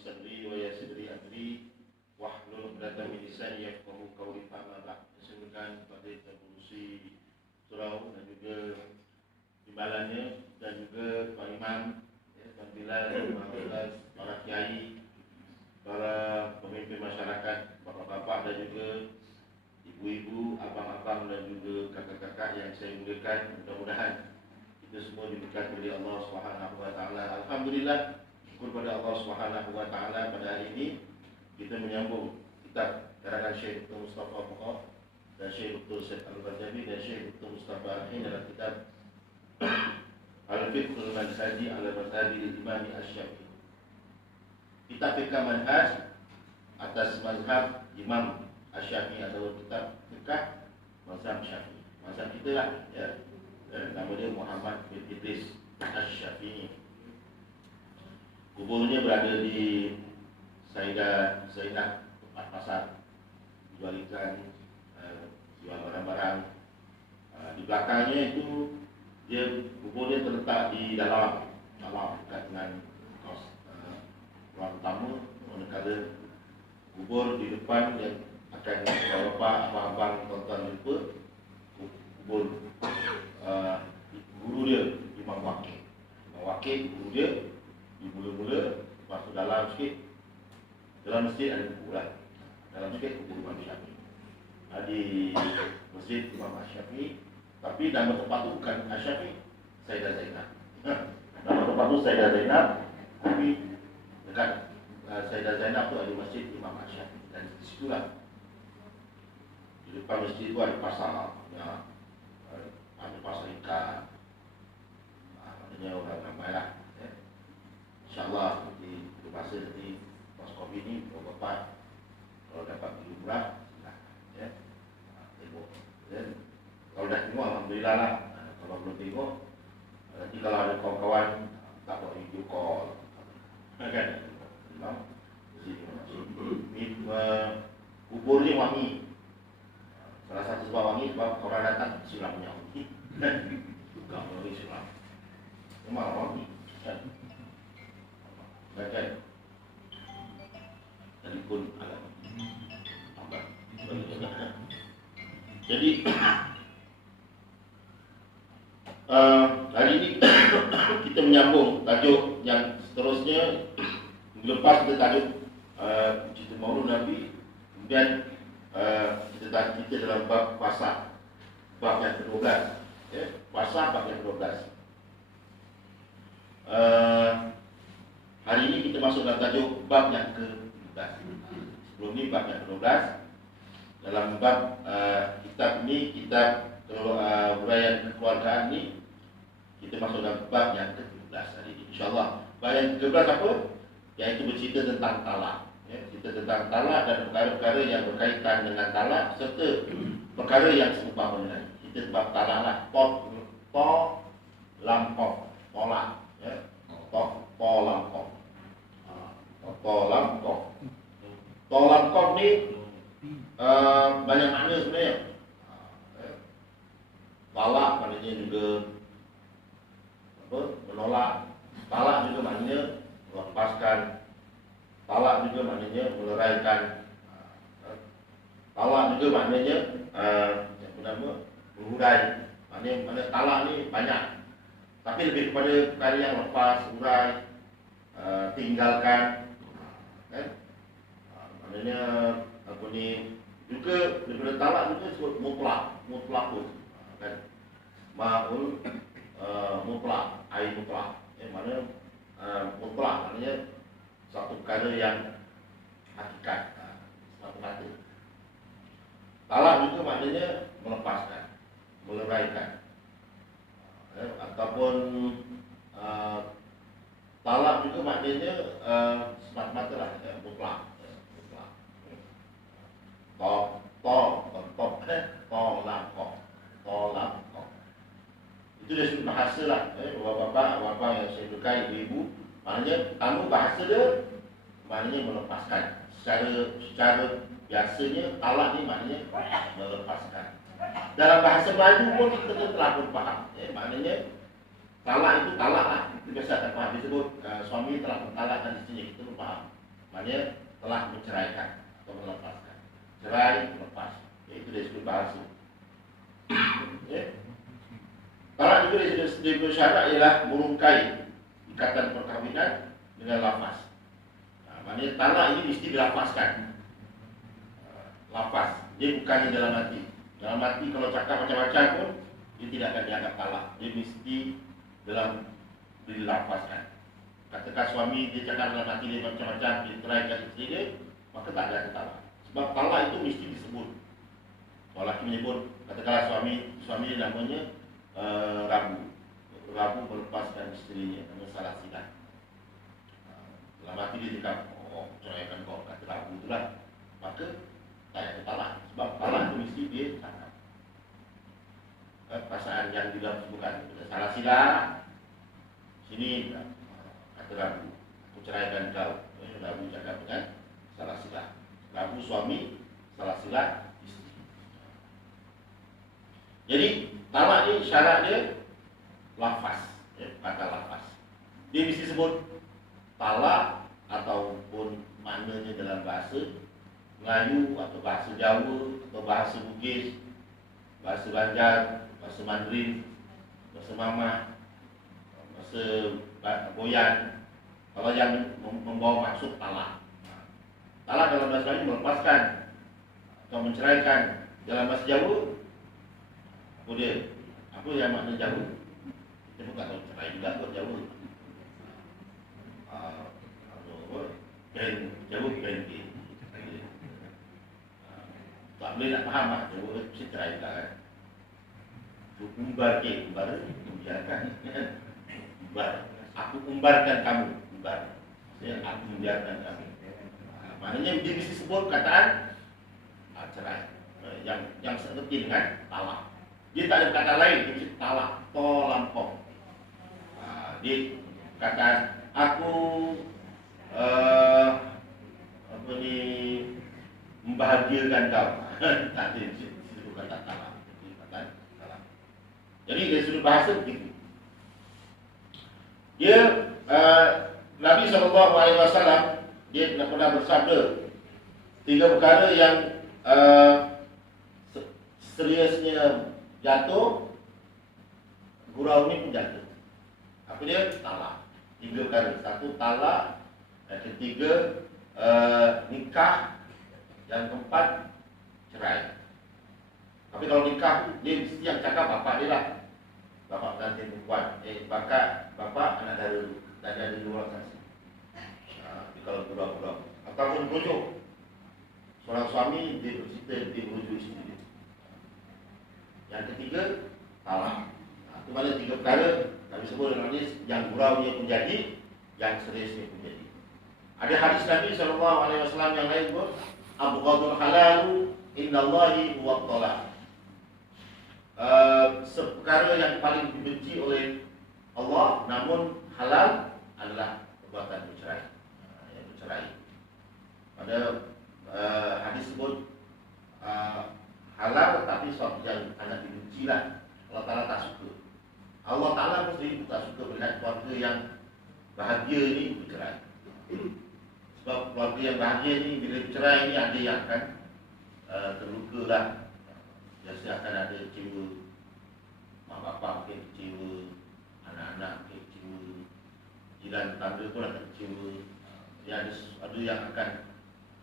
sadri wa yassir li amri wahlul 'uqdatam min lisani yafqahu qawli. Amma ba'd. Disebutkan pada Tabusi Surau dan juga timbalannya dan juga Tuan Imam, Tuan Bilal, para kiai, para pemimpin masyarakat, bapak-bapak dan juga ibu-ibu, abang-abang dan juga kakak-kakak yang saya muliakan. Mudah-mudahan kita semua diberkati oleh Allah Subhanahu wa taala. Alhamdulillah, syukur pada Allah Subhanahu wa taala, pada hari ini kita menyambung kitab karangan Syekh Dr. Mustafa Bukhar dan Syekh Dr. Syed Al-Barjabi dan Syekh Dr. Mustafa Al-Hin dalam kitab Al-Fiqhul Manhaji Al-Barjabi Imam Asy-Syafi'i. Kitab fiqh manhaj atas mazhab Imam Asy-Syafi'i atau kitab fiqh mazhab Syafi'i. Mazhab kita lah, ya. Nama dia Muhammad bin Idris Asy-Syafi'i. Kuburnya berada di Sayyidah Zainab, tempat pasar, jual ikan, jual barang-barang. Di belakangnya itu kubur dia terletak di dalam dekat dengan ruang tamu. Manakala kubur di depan yang akan bapak, abang-abang, tuan-tuan jumpa kubur guru dia, Imam Waqid. Imam Waqid guru dia di mula-mula, lepas tu dalam sikit, dalam masjid ada kubur lah. Dalam sikit kubur Imam Syafi'i. Di masjid Imam Syafi'i, tapi nama tempat tu bukan Asy-Syafi'i, Sayyidah Zainab. Nama tempat tu Sayyidah Zainab, tapi dekat Sayyidah Zainab tu ada masjid Imam Syafi'i. Dan di situlah, di depan masjid tu ada pasar, ya, ada pasar ikan. Maknanya orang ramai lah, ya. InsyaAllah di masa nanti pas COVID ni, bapak kalau dapat pergi umrah, ya, tengok. Dan kalau dah tengok, alhamdulillah lah. Kalau belum tengok, nanti kalau ada kawan-kawan tak buat video call, kan? Kubur ni wangi. Salah satu sebab wangi sebab orang datang sulam punya wangi. Bukan wangi sulam, memang wangi, kan? Kan? Telefon agak lambat. Jadi hari ini kita menyambung tajuk yang seterusnya. Lepas kita tajuk cerita Maulud Nabi, kemudian kita dalam bab puasa, bab yang ke-12, ya, puasa bab yang ke-12. Hari ini kita masuk dalam tajuk bab yang ke-12. Sebelum ni bab yang ke-12. Dalam bab kitab ni, kitab uraian kekeluargaan ni, kita masuk dalam bab yang ke-12 hari ini, insyaAllah. Bab yang ke-12 apa? Iaitu bercerita tentang talak, ya, cerita tentang talak dan perkara-perkara yang berkaitan dengan talak serta perkara yang serupa dengan kita sebab talak lah. Lampau, tolak, ya, lampau, lampau ni banyak makna sebenarnya. Talak maknanya juga apa? Menolak. Talak juga maknanya melepaskan. Talak juga maknanya meleraikan. Talak juga maknanya yang bernama menghurai. Maknanya talak ni banyak, tapi lebih kepada perkara yang lepas, hurai, tinggalkan, kan? Maknanya apa ni juga daripada talak juga disebut mutlak, kan? Ma'ul mutlak, air mutlak. Maknanya mutlak maknanya satu perkara yang hakikat, semata-mata. Talak juga maknanya melepaskan, meleraikan, ataupun talak juga maknanya semata-mata lah, mutlak. Tolak. Itu dari sudut bahasa lah, bapak-bapak yang saya berkait, ibu-ibu. Maknanya kamu bahasa dia maknanya melepaskan. Secara biasanya talak ni maknanya melepaskan. Dalam bahasa Melayu pun kita telah pun faham, maknanya talak itu talak lah. Itu biasa akan faham. Disebut suami telah mentalakkan istrinya, kita pun faham. maknanya telah menceraikan atau melepaskan. Cerai, melepas, itu dari sudut bahasa. Ya. Talak juga dari sudut syarak ialah merungkai ikatan perkahwinan dengan lafaz. Maknanya talak ini mesti dilafazkan. Lafaz, dia bukannya dalam hati. Dalam hati kalau cakap macam-macam pun dia tidak akan dianggap talak. Dia mesti dalam dilafazkan. Katakan suami dia cakap dalam hati dia macam-macam, dia ceraikan isteri dia, maka tak ada talak. Sebab talak itu mesti disebut. Kalau lelaki menyebut, katakanlah suami namanya Rabu melepaskan isterinya, nama salah silap. Dalam hati dia cakap, ceraikan kau, kata Rabu itulah. Maka tak ada talak. Sebab talak itu mesti dia cakap. Perasaan yang juga bukan salah silap. Sini kata Rabu, aku ceraikan kau. Rabu cakap dengan salah silap. Rabu suami, salah silap isteri. Jadi talak ni syarat dia lafaz, kata lafaz. Dia mesti sebut talak ataupun maknanya dalam bahasa Melayu atau bahasa Jawa atau bahasa Bugis, bahasa Banjar, bahasa Mandarin, bahasa Mamah, bahasa Boyan. Kalau yang membawa maksud talak. Talak dalam bahasa Melayu melepaskan atau menceraikan. Dalam bahasa Jawa, apa dia? Apa yang makna Jawa? Kita pun tak tahu cerai juga kot Jawa. Jawa ganti. Tak boleh nak faham lah. Jawa mesti cerai juga kan. Umbar ke, umbar membiarkan. Umbar. Aku umbarkan kamu. Umbar. Aku membiarkan kamu. Maknanya dia mesti sebut kataan cerai. Yang seperti dengan talak. Dia tak ada kata lain, dia mesti talak, tolampok. Dia kata aku membahagiakan kau. Tak ada itu kata talak. Jadi dari sudut bahasa begitu. Dia Nabi SAW dia pernah bersabda 3 perkara yang seriusnya jatuh, gurau ni pun jatuh. Apa dia? Talak. 3 perkara. 1 talak, yang ketiga nikah, yang keempat cerai. Tapi kalau nikah dia mesti yang cakap bapak dia lah. Bapak pengantin perempuan. Bapak anak dara. Tadi ada 2 orang saksi. Kalau gurau-gurau ataupun merujuk, seorang suami dia bercerita dia merujuk isteri dia. Yang ketiga talak. Itu mana 3 perkara Nabi sebut dalam hadis yang guraunya pun jadi, yang seriusnya pun jadi. Ada hadis Nabi SAW yang lain pun, abghadul halalu innallahi huwa talaq. Seperkara yang paling dibenci oleh Allah namun halal adalah perbuatan bercerai. Pada hadis sebut halal tetapi sesuatu yang sangat dibenci lah. Allah Ta'ala tak suka. Allah Ta'ala pun sendiri tak suka melihat keluarga yang bahagia ini bercerai. Sebab keluarga yang bahagia ini bila bercerai ini ada yang akan terluka lah. Biasa akan ada kecewa, mak bapak mungkin kecewa, anak-anak mungkin kecewa, jiran tetangga pun akan kecewa. Ada yang akan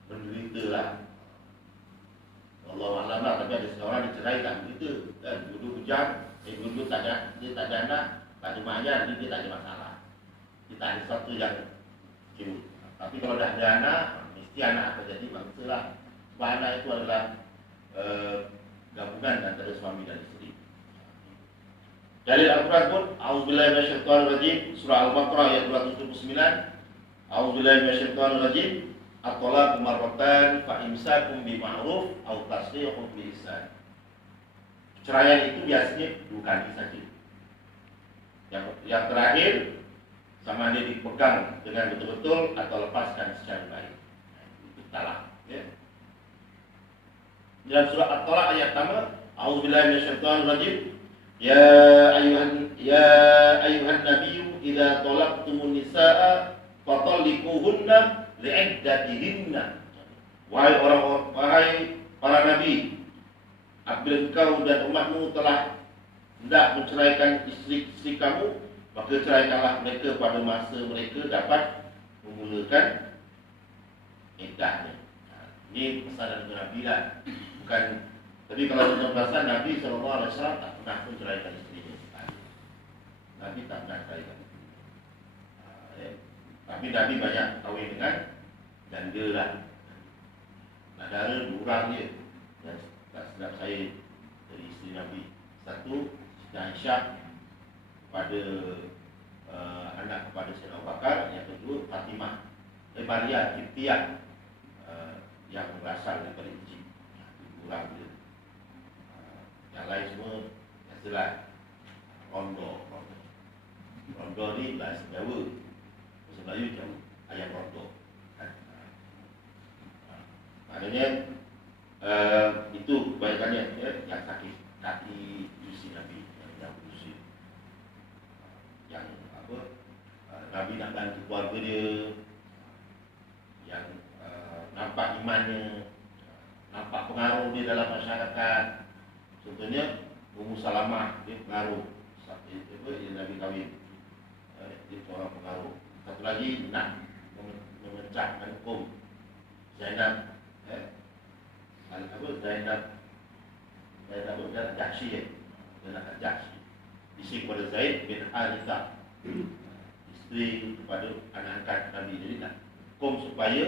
menderita lah. Allah Alam lah. Tapi ada seorang dicerai tak begitu kan, duduk hujang, duduk tak ada, dia tak ada anak, tak ada mayat, dia tak ada masalah. Dia tak ada sesuatu yang kecewa. Tapi kalau dah ada anak, mesti anak akan jadi bangsa lah. Sebab anak itu adalah gabungan antara suami dan isteri. Dalil Al-Quran pun, A'udzubillahi minasyaitonirrajim, surah Al-Baqarah ayat 279. A'udzubillahi minasyaitonirrajim. At-talaqu marratan fa imsakum bi ma'ruf aw tasrihun bi ihsan. Perceraian itu biasanya 2 kali saja. Yang terakhir sama dia dipegang dengan betul-betul atau lepaskan secara baik. Itu talak, ya. Dalam surah At-Talaq ayat pertama, A'udzubillahi minasyaitonirrajim. Ya ayuhan nabiyyu idza talaqtumun nisaa fatalliquhunna li'iddatihinna. Wahai para nabi, apabila engkau dan umatmu telah hendak menceraikan isteri-isteri kamu, maka ceraikanlah mereka pada masa mereka dapat memulakan iddahnya. Ini pesanan Nabi lah. Bukan. Tapi kalau dalam bahasa Nabi SAW tak pernah menceraikan isterinya. Nabi tak pernah ceraikan. Tapi Nabi banyak kahwin dengan janda lah. Ada dua orang je yang tak sedap saya dari isteri Nabi. Satu, Siti Aisyah kepada anak kepada Sayyidina Abu Bakar. Yang kedua, Fatimah Maria Kiptiyah yang berasal daripada Egypt. Kurang dia. Yang lain semua biasalah rondo ni bahasa Jawa, bahasa Melayu jauh ayam rondo. Maknanya itu kebaikannya ya, yang sakit kaki isteri Nabi yang berusia, yang apa, Nabi nak bantu keluarga dia, yang nampak imannya, nampak pengaruh dia dalam masyarakat. Contohnya Ummu Salamah, dia pengaruh yang Nabi kahwin, dia seorang pengaruh. Satu lagi nak memecahkan hukum Zainab, Zainab Jahsy, Zainab Jahsy, isteri kepada Zaid bin Harithah, isteri kepada anak angkat Nabi. Jadi nak hukum supaya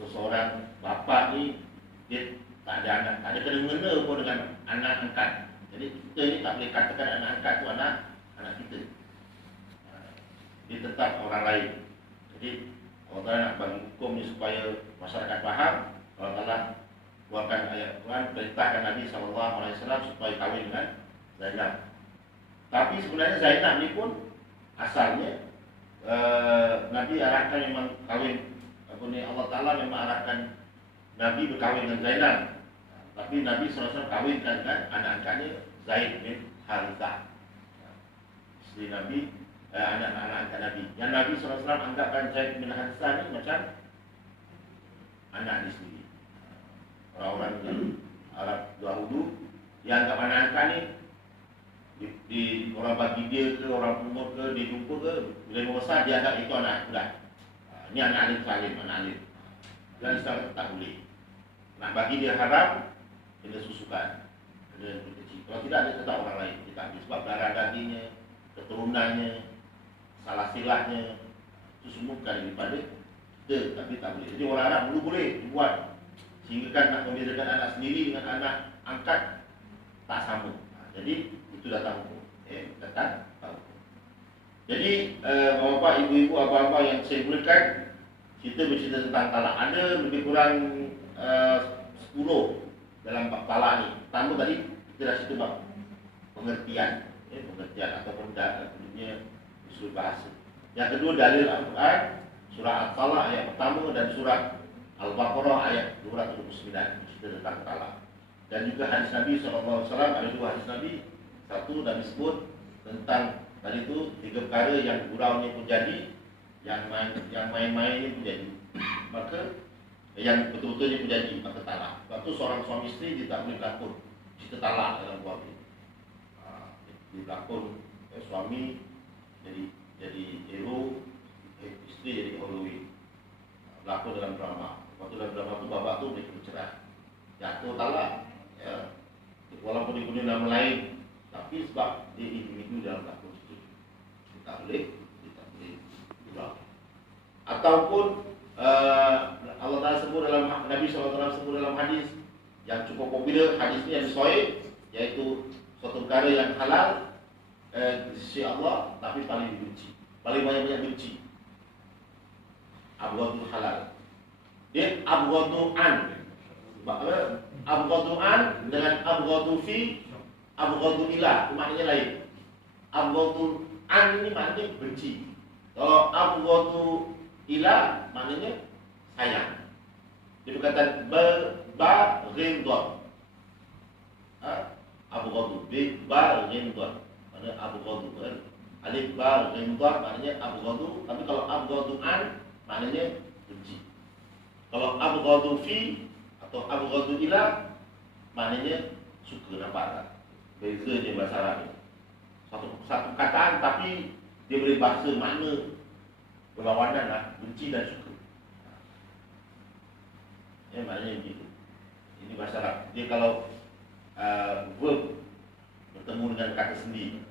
seseorang bapa ni dia tak ada anak, tak ada kena-mengena pun dengan anak angkat. Jadi kita ni tak boleh katakan anak angkat tu anak kita. Dia tetap orang lain. Jadi Allah Ta'ala nak bagi hukum ni supaya masyarakat faham. Allah Ta'ala keluarkan ayat Quran, perintahkan Nabi SAW supaya kahwin dengan Zainab. Tapi sebenarnya Zainab ni pun asalnya Nabi arahkan memang kahwin. Allah Ta'ala memang arahkan Nabi berkahwin dengan Zainab. Tapi Nabi SAW kahwinkan dengan anak angkatnya Zaid bin Harithah, isteri Nabi, anak-anak angkat Nabi. Yang Nabi SAW anggapkan Zaid bin Harithah ni macam anak dia sendiri. Orang-orang Arab dahulu, dia anggap anak angkat ni di orang bagi dia ke, orang umur ke, dia jumpa ke, bila membesar dia anggap itu anak budak. Ini anak alim salim, anak alim. Dan Islam tak boleh. Nak bagi dia haram, kena susukan, kena kecil. Kalau tidak, dia tetap orang lain. Dia tak boleh. Sebab darah dagingnya, keturunannya, salah silahnya, itu semua bukan daripada kita. Tapi tak boleh. Jadi orang Arab dulu boleh buat. Sehingga kan nak membezakan anak sendiri dengan anak angkat tak sama. Jadi itu datang hukum. Datang hukum. Jadi bapak-bapak, ibu-ibu, abang-abang yang saya mulakan, kita bercerita tentang talak. Ada lebih kurang 10 dalam bab talak ni. Pertama tadi kita dah cerita bab pengertian, pengertian ataupun punya usul bahasa. Yang kedua dalil Al-Quran, surah At-Talaq ayat pertama dan surah Al-Baqarah ayat 229, cerita tentang talak. Dan juga hadis Nabi SAW, ada dua hadis Nabi. Satu Nabi sebut tentang tadi itu 3 perkara yang gurau ni pun jadi, yang main-main ni pun jadi, maka yang betul-betulnya pun jadi, maka talak. Sebab tu seorang suami isteri dia tak boleh berlakon cerita talak dalam keluarga. Dia berlakon suami jadi hero, isteri jadi heroin. Berlakon dalam drama. Waktu dalam drama tu babak tu dia bercerai, jatuh talak. Walaupun dia punya nama lain, tapi sebab dia individu dalam lakon itu, dia tak boleh pulang. Ataupun Allah Ta'ala sebut dalam Nabi SAW sebut dalam hadis yang cukup popular, hadis ni yang sahih, iaitu suatu perkara yang halal di sisi Allah tapi paling dibenci, paling banyak benci. Abghadul halal. Dia abghadu an. Abghadu an dengan abghadu fi, abghadu ilah, maknanya lain. Abghadu an ini maknanya benci. Kalau abghadu ilah maknanya sayang. Dia berkata ghidha. Abghadu ghidha. Maknanya abghadu. Alif ba ghidha maknanya abghadu, tapi kalau abghadu an maknanya benci. Kalau abghadu fi atau abghadu ila maknanya suka, nampak tak? Bezanya bahasa Arab ni. Satu kataan tapi dia boleh bahasa makna berlawanan lah, benci dan suka. Ya, maknanya begitu. Ini bahasa Arab. Dia kalau verb bertemu dengan kata sendi,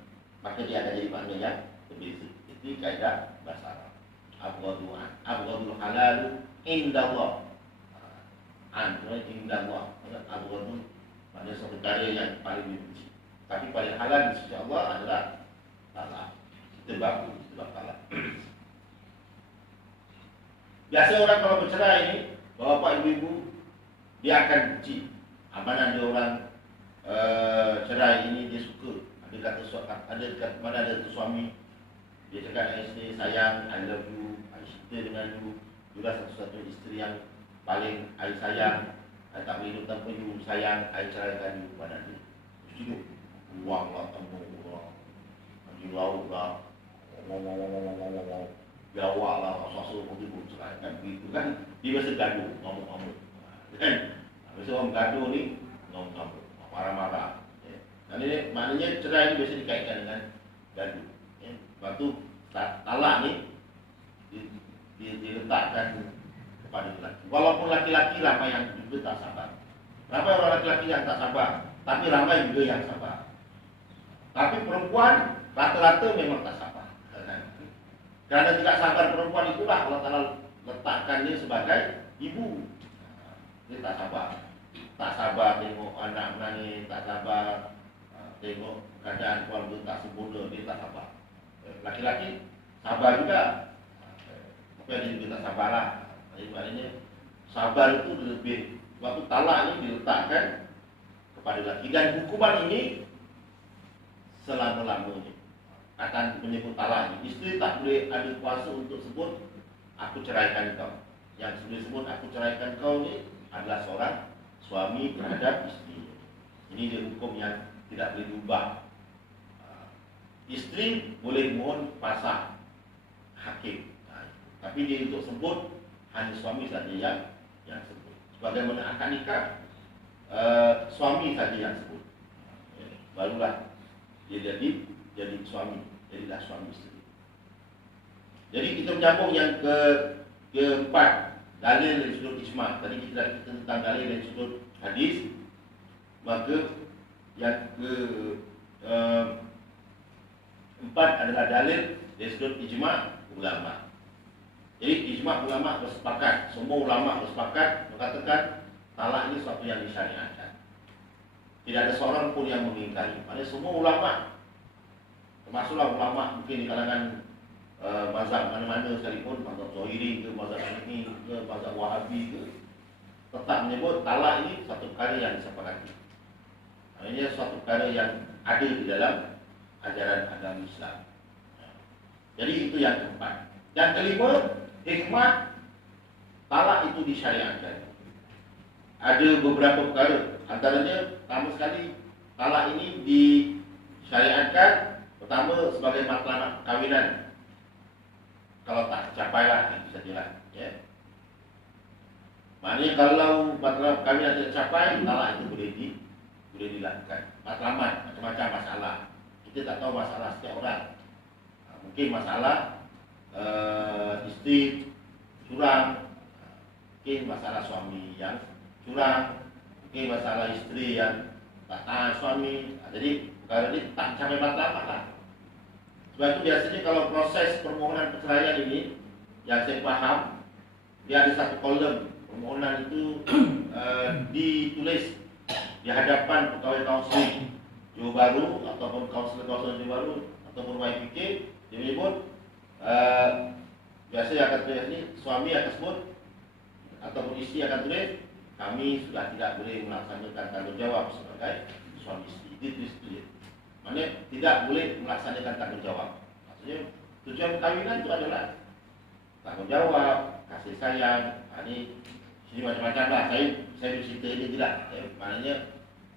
maka dia akan jadi makna yang berbeza. Jadi kaedah bahasa Arab. Abghadul halal indallah. Indallah. Abghadul maknanya satu perkara yang paling dibenci. Tapi paling halal di sisi Allah adalah talak. Kita baku, sebab talak. Biasa orang kalau bercerai ni, bapak ibu-ibu, dia akan benci. Mana ada orang cerai ini dia suka. Mana ada suami, dia cakap isteri, sayang, I love you, I cinta dengan you. Youlah satu-satu isteri yang paling I sayang. I tak boleh hidup tanpa you, sayang, I ceraikan you. Mana dia hidup, buang lah, tembung lah, maju laut lah, ngomong, jawab lah, suasana pun ceraikan. Begitu kan, dia biasa gaduh, ngamuk-ngamuk kan. Biasa orang gaduh ni ngamuk-ngamuk, marah-marah. Dan ini maknanya cerai ni biasa dikaitkan dengan gaduh. Lepas tu talak ni diletakkan kepada lelaki. Walaupun laki-laki ramai yang juga tak sabar. Ramai orang laki-laki yang tak sabar, tapi ramai juga yang sabar. Tapi perempuan rata-rata memang tak sabar. Kerana tidak sabar perempuan itulah Allah Ta'ala letakkan dia sebagai ibu. Dia tak sabar. Tak sabar tengok anak menangis, tak sabar tengok keadaan keluarga tak sempurna, dia tak sabar. Laki-laki sabar juga, tapi dia juga tak sabar lah. Maknanya sabar itu lebih. Sebab itu talak ni diletakkan kepada lelaki. Dan hukuman ini selama-lamanya akan menyebut talak ni. Isteri tak boleh ada kuasa untuk sebut aku ceraikan kau. Yang boleh sebut aku ceraikan kau ni adalah seorang suami terhadap isteri. Ini dia hukum yang tidak boleh diubah. Isteri boleh mohon pasang hakim, tapi dia untuk sebut hanya suami saja yang sebut. Sebagaimana akad nikah, suami saja yang sebut. Barulah dia jadi suami, jadilah suami isteri. Jadi kita menyambung yang keempat, dalil dari sudut ijma'. Tadi kita dah cerita tentang dalil dari sudut hadis. Maka yang keempat adalah dalil dari sudut ijma' ulama'. Jadi ijma' ulama' bersepakat, semua ulama' bersepakat mengatakan talak ini sesuatu yang disyariatkan. Tidak ada seorang pun yang mengingkari. Maksudnya semua ulama', termasuklah ulama' mungkin di kalangan mazhab mana-mana sekalipun, mazhab Zahiri ke, mazhab Hanafi ke, mazhab Wahabi ke, tetap menyebut talak ini satu perkara yang disepakati. Maksudnya suatu perkara yang ada di dalam ajaran agama Islam. Jadi itu yang keempat. Yang kelima, hikmah talak itu disyariatkan. Ada beberapa perkara. Antaranya, pertama sekali, talak ini disyariatkan pertama sebagai matlamat perkahwinan. Kalau tak tercapailah, itu sajalah. Ya. Maknanya kalau matlamat perkahwinan tidak tercapai, talak itu boleh dilakukan. Matlamat, macam-macam masalah. Kita tak tahu masalah setiap orang. Mungkin masalah isteri curang, mungkin masalah suami yang curang, mungkin masalah isteri yang tak tahan suami. Jadi perkara ini tak sampai matlamat lah. Sebab itu biasanya kalau proses permohonan perceraian ini, yang saya faham, dia ada satu kolom. Permohonan itu ditulis di hadapan pegawai kaunseling Johor Bahru ataupun kaunselor-kaunselor Johor Bahru ataupun YPK. Dia menyebut biasa akan tulis ni, suami akan sebut ataupun isteri akan tulis, kami sudah tidak boleh melaksanakan tanggungjawab sebagai suami isteri. Itu tulis. Maksudnya tidak boleh melaksanakan tanggungjawab. Maksudnya tujuan perkahwinan itu adalah tanggungjawab, kasih sayang. Ini sini macam-macam lah. Saya bercerita ini je lah. Maknanya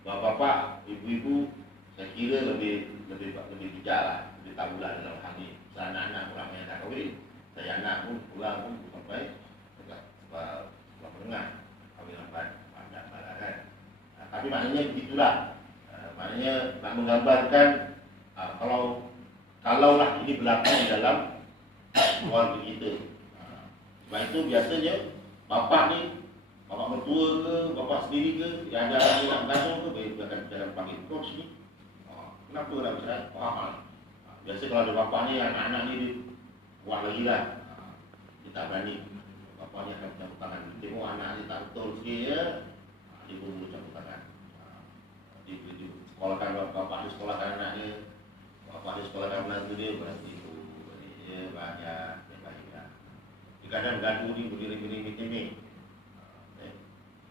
bapak-bapak, ibu-ibu, saya kira lebih bijak lah, lebih tahulah dalam hal ini. Anak-anak orang yang dah kahwin, saya anak pun pulang pun sampai setelah menengah kami lambat banyak malah kan. Tapi maknanya begitulah. Maknanya nak menggambarkan kalaulah ini berlaku di dalam keluarga kita. Sebab itu biasanya bapak mertua ke, bapak sendiri ke, yang ada anak nak mengasuh ke, baik akan dalam panggil kau sini. Kenapa nak bercerai? Biasa kalau ada bapak ni, anak-anak ni dia buat lagi lah. Dia tak berani. Bapak ni akan campur tangan. Tengok anak ni tak betul sikit ya, dia pun boleh campur tangan. Dia sekolahkan bapak dia, sekolahkan anak dia, bapak dia sekolahkan menantu dia, berarti itu dia banyak baik-baik. Kadang gaduh ni berdiri-berdiri.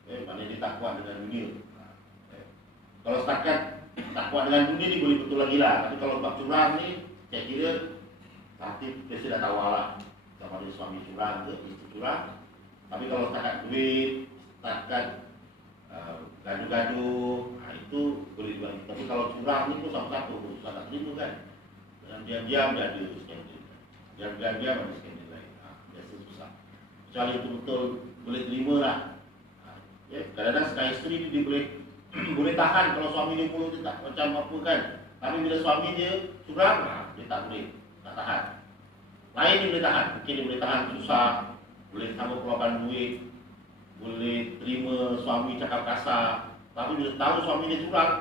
Maknanya dia tak kuat dengan dunia. Kalau setakat tak kuat dengan dunia ni boleh betul lagi lah. Tapi kalau bab curang ni, saya kira nanti biasa dah tahu lah sama ada suami curang ke, isteri curang. Tapi kalau setakat duit, setakat gaduh-gaduh, itu boleh dibagi. Tapi kalau curang ni tu sama-sama susah tak terima kan. Dan diam-diam dia ada skandal. Diam-diam ada skandal lain. Biasa susah. Kecuali itu betul boleh terima lah. Kadang-kadang sekarang isteri dia boleh tahan kalau suami dia mulut dia tak macam apa kan. Tapi bila suami dia curang, dia tak boleh, tak tahan. Lain dia boleh tahan, mungkin dia boleh tahan susah, boleh sama keluarkan duit, boleh terima suami cakap kasar. Tapi bila tahu suami dia curang,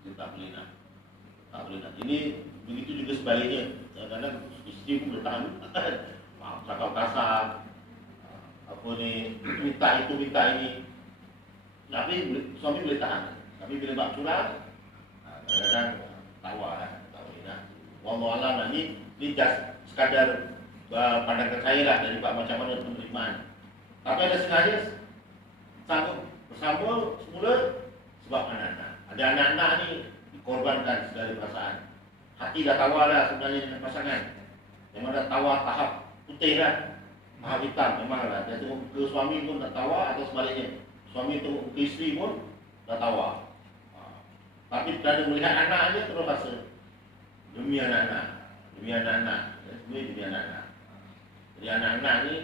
dia tak boleh nak. Ini begitu juga sebaliknya. Kadang-kadang isteri pun boleh tahan cakap kasar, apa ni, minta itu minta ini. Tapi suami boleh tahan. Tapi bila bab curang, kadang-kadang tawa lah, tak boleh nak. Wallahualam ni just sekadar pandangan saya lah dari bab macam mana penerimaan. Tapi ada sengaja sanggup bersama semula sebab anak-anak. Ada anak-anak ni dikorbankan segala perasaan. Hati dah tawa lah sebenarnya dengan pasangan. Memang dah tawa tahap putih lah, tahap hitam memang lah. Dia tengok ke suami pun tak tawa atau sebaliknya. Suami tengok ke isteri pun dah tawa. Tapi kerana melihat anak aja terus rasa demi anak-anak, demi anak-anak, semua demi anak-anak. Jadi anak-anak ni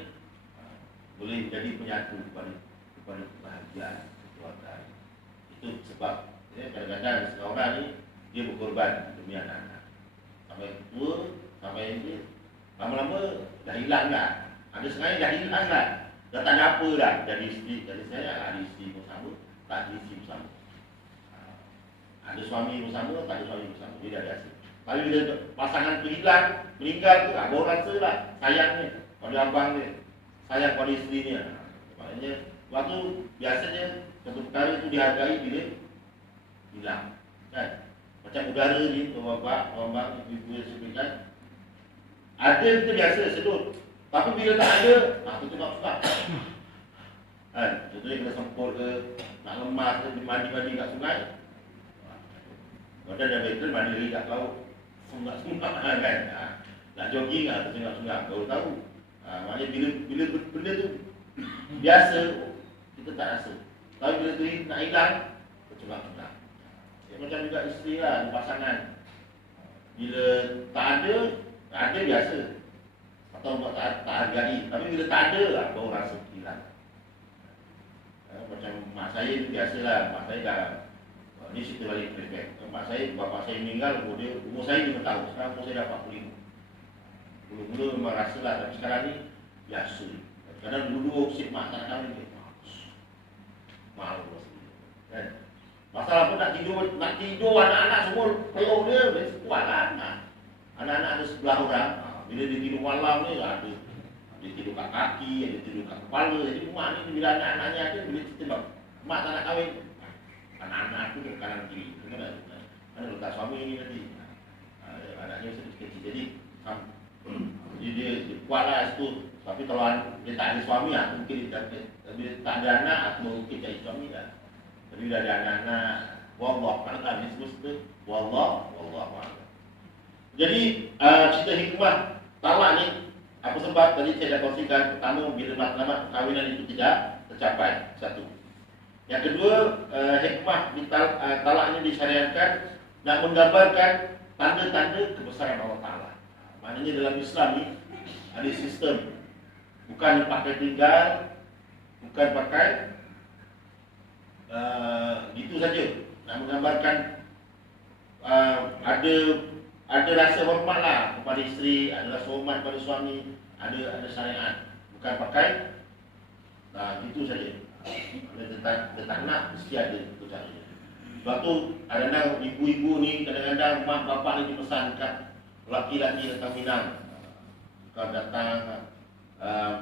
boleh jadi penyatu kepada kebahagiaan keluarga. Itu sebab kadang-kadang seorang ni dia berkorban demi anak-anak. Sampai tua, sampai ini lama-lama dah hilang lah. Ada sengaja dah hilang lah. Dah tak ada apa dah. Jadi isteri, jadi saya ada isteri pun sama, tak ada isteri pun sama. Ada suami pun sama, tak ada suami pun sama. Dia dah biasa. Tapi bila pasangan tu hilang, meninggal tu, baru rasa lah sayangnya pada abang dia, sayang pada isteri ni. Maknanya, waktu biasanya satu perkara tu dihargai bila hilang. Kan? Macam udara ni, bapak, abang, ibu-ibu sebutkan, ada kita biasa sedut. Tapi bila tak ada, kita tak suka. Kan? Contohnya kena sempur ke, nak lemas ke, mandi-mandi kat sungai. Padahal dah betul mandi lagi kat laut. Sungai-sungai kan. Nak jogging ke sungai-sungai, baru tahu. Maknanya bila benda tu biasa, kita tak rasa. Tapi bila tu nak hilang, tercungak-cungak. Macam juga isteri lah, pasangan. Bila tak ada biasa. Atau tak hargai. Tapi bila tak ada lah, baru rasa hilang. Macam mak saya tu biasalah. Mak saya dah, ni cerita balik flashback. Mak saya, bapa saya meninggal, umur saya 5 tahun. Sekarang umur saya dah 45. Mula-mula memang rasa lah. Tapi sekarang ni, biasa. Kadang dulu si mak tak nak kahwin. Malu kan? Masalah pun nak tidur anak-anak semua peluk dia, kuat lah. Anak-anak ada 11 orang. Bila dia tidur malam ni, ada dia tidur kat kaki, ada tidur kat kepala. Jadi mak ni bila anak-anaknya ada, bila cerita bang, mak tak nak kahwin, anak-anak tu ke kanan kiri. Mana letak suami ni nanti. Anaknya kecil-kecil. Jadi dia kuat lah situ. Tapi kalau dia tak ada suami, mungkin dia tak ada anak, mungkin cari suami lah. Tapi bila ada anak-anak, wallah, kalau dia sebut wallah. Jadi cerita hikmah talak ni, apa sebab tadi saya dah kongsikan. Pertama, bila matlamat perkahwinan itu tidak tercapai. Satu. Yang kedua, hikmah di talak ini disyariatkan nak menggambarkan tanda-tanda kebesaran Allah Ta'ala. Maknanya dalam Islam ni ada sistem, bukan pakai tinggal, bukan pakai gitu saja. Nak menggambarkan ada rasa hormat lah kepada isteri, ada rasa hormat kepada suami, ada syariat, bukan pakai gitu saja. Dia tak nak mesti ada itu caranya. Sebab tu kadang-kadang ibu-ibu ni, kadang-kadang mak bapak ni dipesankan laki-laki datang Minang, kau datang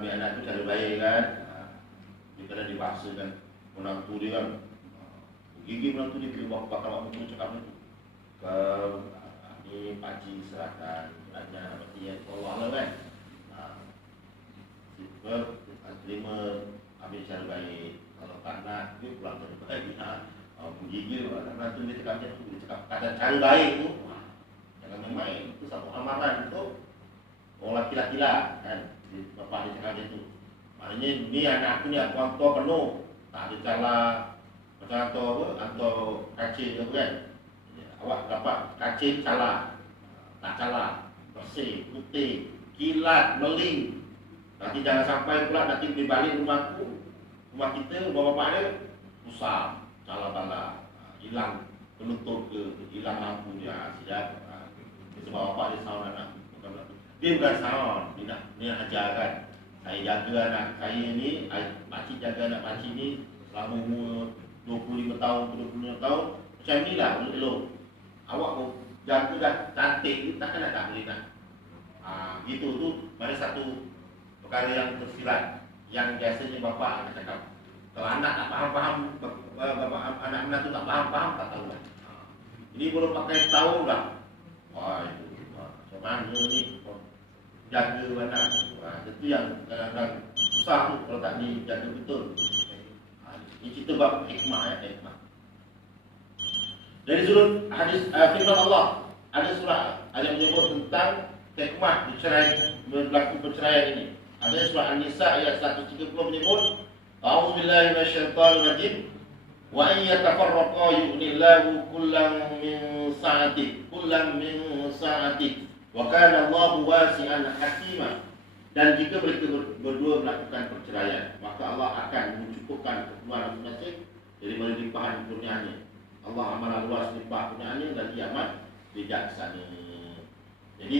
biar anak tu cara baik kan. Dia kadang dipaksakan menantu dia kan, gigi menantu dia kira bapak kalau kamu cakap itu ni pakcik serahkan hanya berarti yang Allah lah kan. Terima ambil cara baik, kalau tak nak dia pulang cara baik. Gigi menantu dia cakap macam tu, dia cakap kata cara baik tu jangan main-main. Itu satu amaran untuk orang laki-laki lah kan. Bapak dia cakap macam tu, maknanya ni anak aku ni aku hantar penuh, tak ada cala macam hantar kacil ke kan. Awak dapat kacil cala, tak cala, bersih, putih, kilat, meling. Nanti jangan sampai pula nanti dibalik rumah kita, rumah bapak dia usah cala-cala, hilang penutup ke, hilang lampu dia, siap. Sebab bapak dia sound anak. Dia bukan sound, dia nak ajarkan. Saya jaga anak saya ni, pakcik jaga anak pakcik ni selama umur 25 tahun, 25 tahun. Macam ni lah, elok. Awak pun jaga dah cantik ni, takkan nak tak boleh nak. Gitu tu, mana satu perkara yang tersirat, yang biasanya bapak akan cakap. Kalau anak tak faham-faham, anak-anak tu tak faham-faham, tak tahu lah. Ini belum pakai tahu lah. Itu macam mana ni jaga anak. Itu yang kadang-kadang susah tu kalau tak dijaga betul. Ini cerita bab hikmah hikmah. Dari sudut hadis firman Allah, ada surah yang menyebut tentang hikmah berlaku perceraian ini. Ada surah An-Nisa ayat 130 menyebut, A'udzubillahi minasyaitonirrajim. Wa in yatafarraqa yughnillahu kullam min sa'ati. Wa kana Allahu wasi'an hakima. Dan jika mereka berdua melakukan perceraian, maka Allah akan mencukupkan keperluan masing-masing dari melimpahan kurnianya. Allah amat luas limpah kurnianya dan Dia amat bijaksana. Jadi,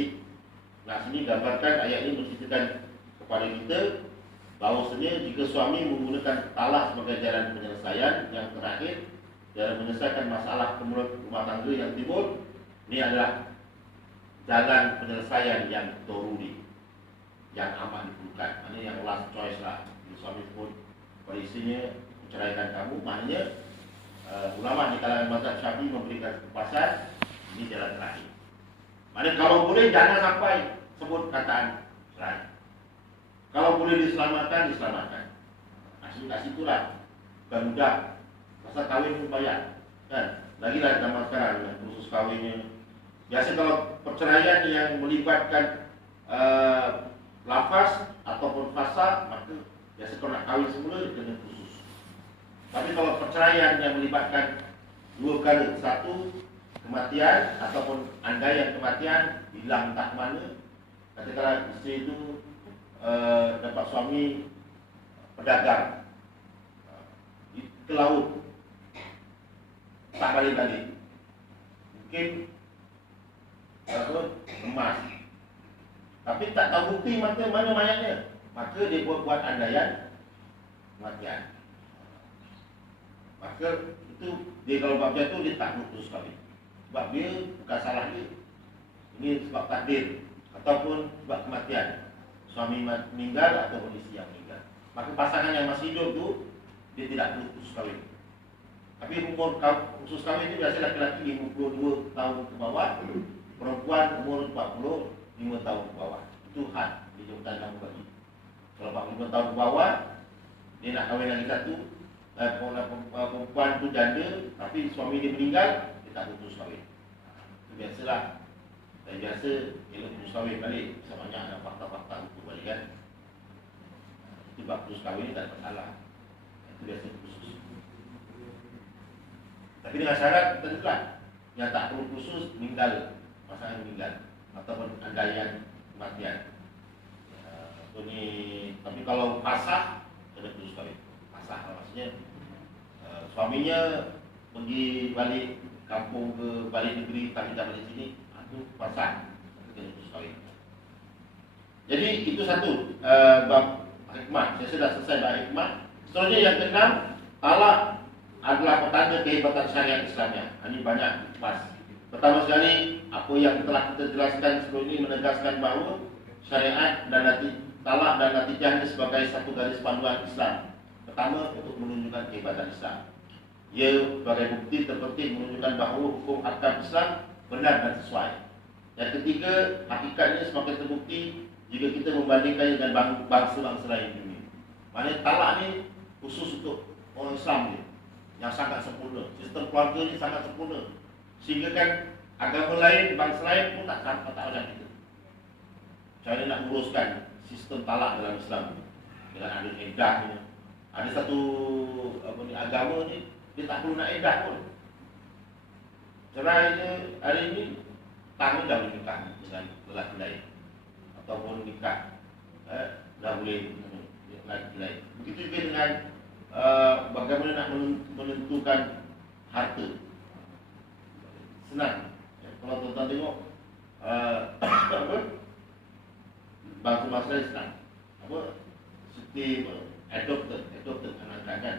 sini gambarkan ayat ini menceritakan kepada kita bahawasanya jika suami menggunakan talak sebagai jalan penyelesaian yang terakhir dalam menyelesaikan masalah rumah tangga yang timbul, ini adalah jalan penyelesaian yang daruri, yang amat diperlukan. Maknanya yang last choice lah. Bila suami pun kepada isterinya menceraikan kamu, maknanya ulama di kalangan mazhab Syafi'i memberikan kepastian ini jalan terakhir. Maknanya kalau boleh jangan sampai sebut kataan cerai. Kalau boleh diselamatkan, diselamatkan. Kasih itulah, bukan mudah. Masa kahwin pun bayar, kan? Lagilah zaman sekarang dengan khusus kahwinnya. Biasa kalau perceraian yang melibatkan lafaz ataupun fasa, maka biasa kalau nak kahwin semula dia kena khusus. Tapi kalau perceraian yang melibatkan dua perkara, satu kematian ataupun andaian kematian, hilang entah mana. Katakanlah isteri itu dapat suami pedagang ke laut, tak balik-balik, mungkin emas, tapi tak tahu bukti mana mayatnya, maka dia buat andaian kematian. Maka itu dia kalau bab jatuh dia tak putus kahwin, sebab dia bukan salah dia, ini sebab takdir ataupun sebab kematian, suami meninggal ataupun isteri yang meninggal. Maka pasangan yang masih hidup tu dia tidak perlu khusus kahwin. Tapi umur khusus kahwin itu biasa laki-laki 52 tahun ke bawah, perempuan umur 45 tahun ke bawah. Itu had di jabatan kamu bagi. Kalau 45 tahun ke bawah, dia nak kahwin lagi satu, perempuan tu janda tapi suami dia meninggal, dia tak khusus kahwin. Itu biasalah. Dan biasa elok khusus kahwin balik, sebanyak ada fakta-fakta itu balik kan. Itu bab khusus kahwin ni tak ada masalah. Itu biasa khusus. Tapi dengan syarat tentulah yang tak perlu khusus meninggal, pasangan meninggal ataupun andaian kematian. Ini, tapi kalau pasah ada terus kali. Pasah maksudnya suaminya pergi balik kampung ke balik negeri, tak kita balik sini, itu pasah kena terus kali. Jadi itu satu bab hikmah. Saya sudah selesai bab hikmah. Seterusnya yang keenam, talak adalah petanda kehebatan syariat Islamnya. Ini banyak pas. Pertama sekali, apa yang telah kita jelaskan sebelum ini menegaskan bahawa syariat dan talak dan natijahnya sebagai satu garis panduan Islam. Pertama, untuk menunjukkan kehebatan Islam. Ia sebagai bukti terpenting menunjukkan bahawa hukum akad Islam benar dan sesuai. Yang ketiga, hakikatnya semakin terbukti jika kita membandingkannya dengan bangsa-bangsa lain dunia. Maknanya talak ni khusus untuk orang Islam ni, yang sangat sempurna. Sistem keluarga ni sangat sempurna. Sehingga kan agama lain, bangsa lain pun tak macam kita. Cara nak uruskan sistem talak dalam Islam dengan ada eddahnya. Ada satu agama ni dia tak perlu nak eddah pun. Cerainya hari ini tak dah boleh nikah dengan lelaki lain ataupun nikah dah boleh lelaki lain. Begitu juga dengan bagaimana nak menentukan harta. Senang. Kalau tuan-tuan tengok bangsa-bangsa Islam seperti adopted anak-anak kan.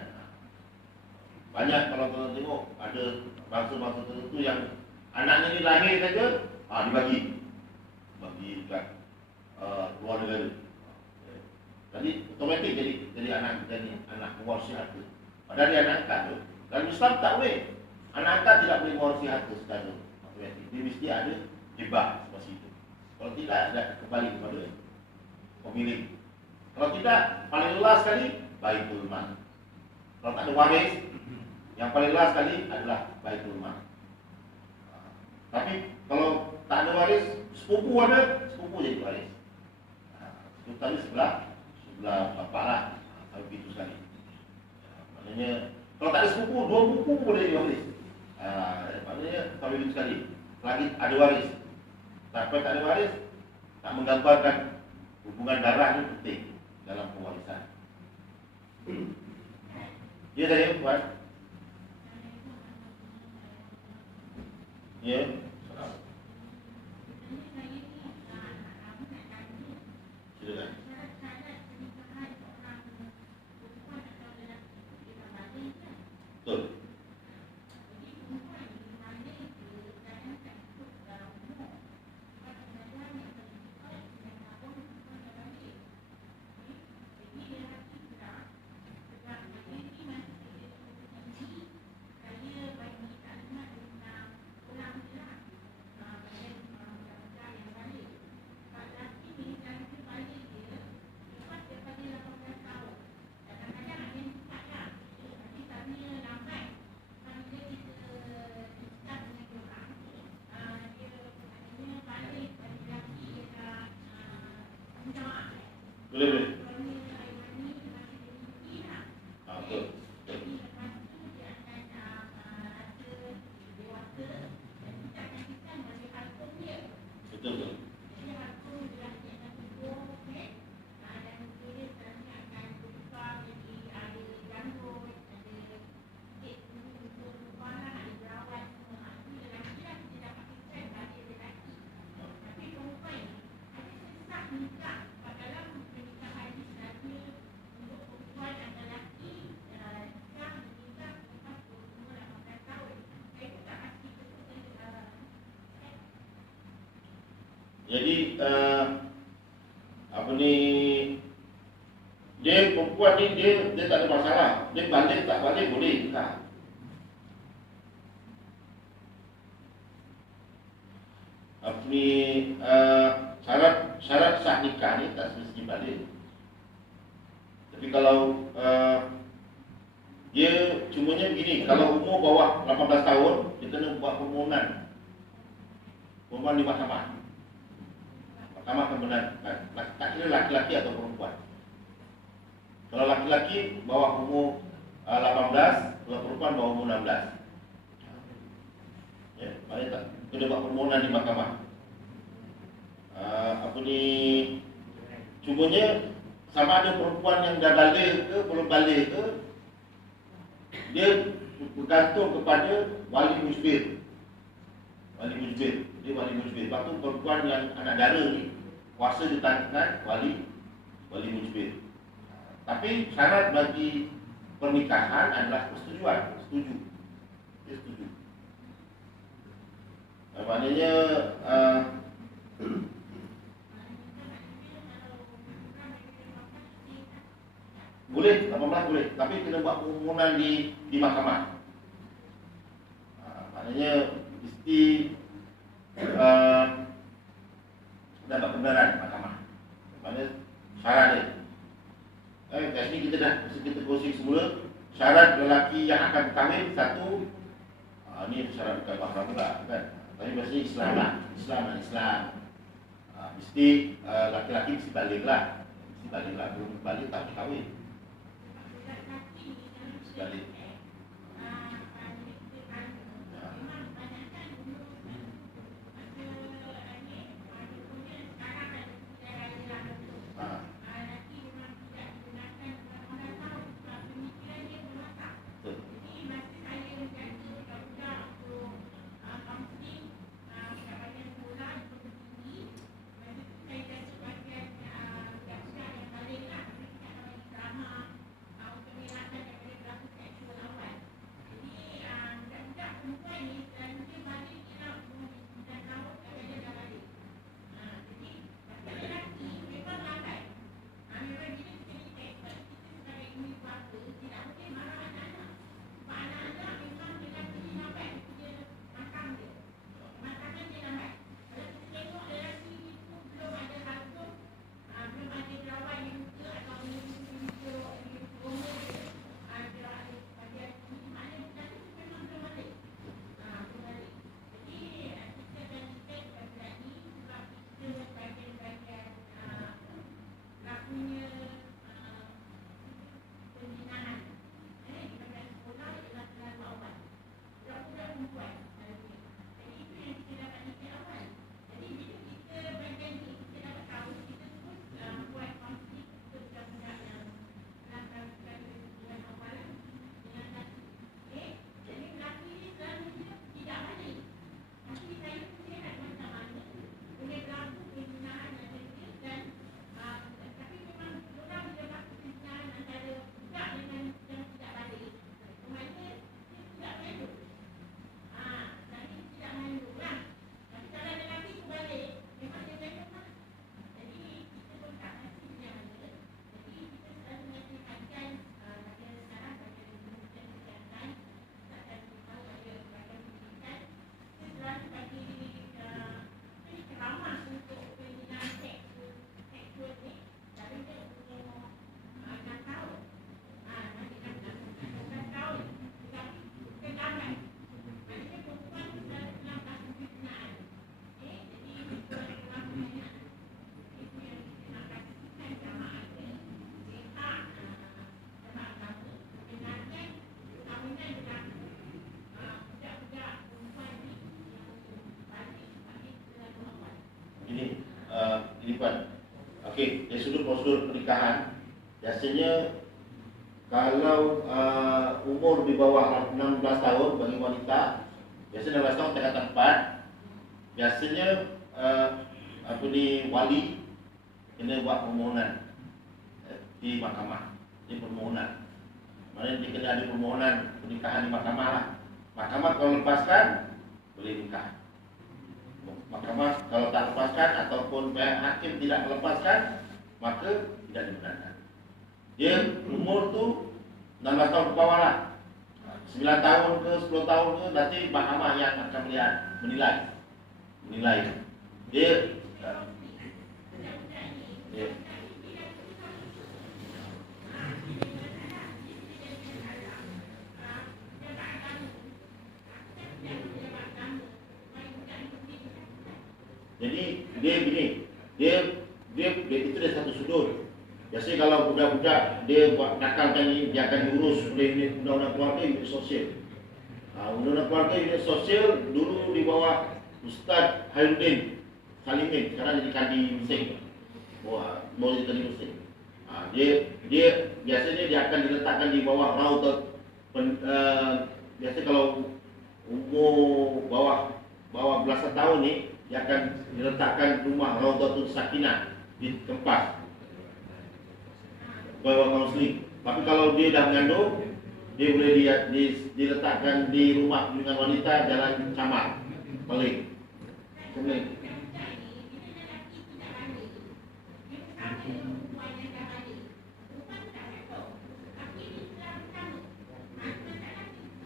Banyak kalau tuan-tuan tengok ada bangsa-bangsa tertentu yang anaknya ni lahir saja dibagi kat luar negara. Jadi otomatik jadi anak mewarisi harta. Padahal dia anak angkat tu. Dalam Islam tak boleh. Anak angkat tidak boleh mewarisi harta secara otomatik. Dia mesti ada hibah seperti itu. Kalau tidak, ada kembali kepada pemilik. Kalau tidak, paling lelah sekali baitul mal. Kalau tak ada waris, yang paling lelah sekali adalah baitul mal. Tapi kalau tak ada waris, sepupu jadi waris. Sepupu tadi sebelah bapak lah, kalau begitu sekali. Maknanya kalau tak ada sepupu, dua buku boleh diwaris. Maknanya kalau begitu sekali. Lagi ada waris. Tapi tak ada waris, tak menggambarkan hubungan darah ini penting dalam pewarisan. Ya saya buat. Ya. Silakan. Betul. Boleh. Betul. Jadi dia perempuan ni dia tak ada masalah. Dia balik tak balik boleh nikah. Syarat sah nikah ni tak semestinya balik. Tapi kalau dia cumanya begini, kalau umur bawah 18 tahun dia kena buat permohonan di mahkamah. Mahkamah akan benarkan, tak kira laki-laki atau perempuan. Kalau laki-laki bawah umur 18, kalau perempuan bawah umur 16. Ya, maknanya tak kena buat permohonan di mahkamah. apa ni, cumanya sama ada perempuan yang dah balik ke belum balik ke, dia bergantung kepada wali mujbir. Wali mujbir, dia wali mujbir. Lepas tu perempuan yang anak dara ni kuasa di tangan wali mujbir. Tapi syarat bagi pernikahan adalah persetujuan. Setuju. Dia setuju. Maknanya boleh, 18 boleh, tapi kena buat permohonan di mahkamah. Maknanya mesti dapat kebenaran mahkamah. Maknanya syarat dia. Kat sini kita dah kita kongsi semula syarat lelaki yang akan kahwin satu. Ni syarat bukan mahram pula kan. Tapi maksudnya Islam lah. Islam. Mesti laki-laki mesti balik lah. Belum balik tak kahwin. Mesti balik. Okey, dari sudut prosedur pernikahan, biasanya kalau umur di bawah 16 tahun bagi wanita, biasanya 16 tahun tingkatan 4, biasanya wali kena buat permohonan di mahkamah, di permohonan. Maknanya dia kena ada permohonan pernikahan di mahkamah lah. Mahkamah kalau lepaskan, boleh nikah. Mahkamah kalau tak lepaskan ataupun pihak hakim tidak melepaskan, maka tidak dibenarkan. Dia umur tu 16 tahun ke bawah lah, 9 tahun ke 10 tahun ke, nanti mahkamah yang akan menilai. Dia jadi dia begini, dia itu dari satu sudut. Biasanya kalau budak-budak dia buat nakalkan ini, dia akan diurus oleh undang-undang keluarga, unit sosial. Undang-undang keluarga, unit sosial dulu di bawah Ustaz Khairuddin. Salimin sekarang jadi kadi Mesir. Wah, mau jadi kadi Mesir. Dia biasanya dia akan diletakkan di bawah Raudat. Biasa kalau umur bawah belasan tahun ni, dia akan diletakkan rumah Raudatul Sakinah di Kempas bawah Muslim. Tapi kalau dia dah mengandung, dia boleh diletakkan di rumah perlindungan wanita Jalan Camat, Perlis.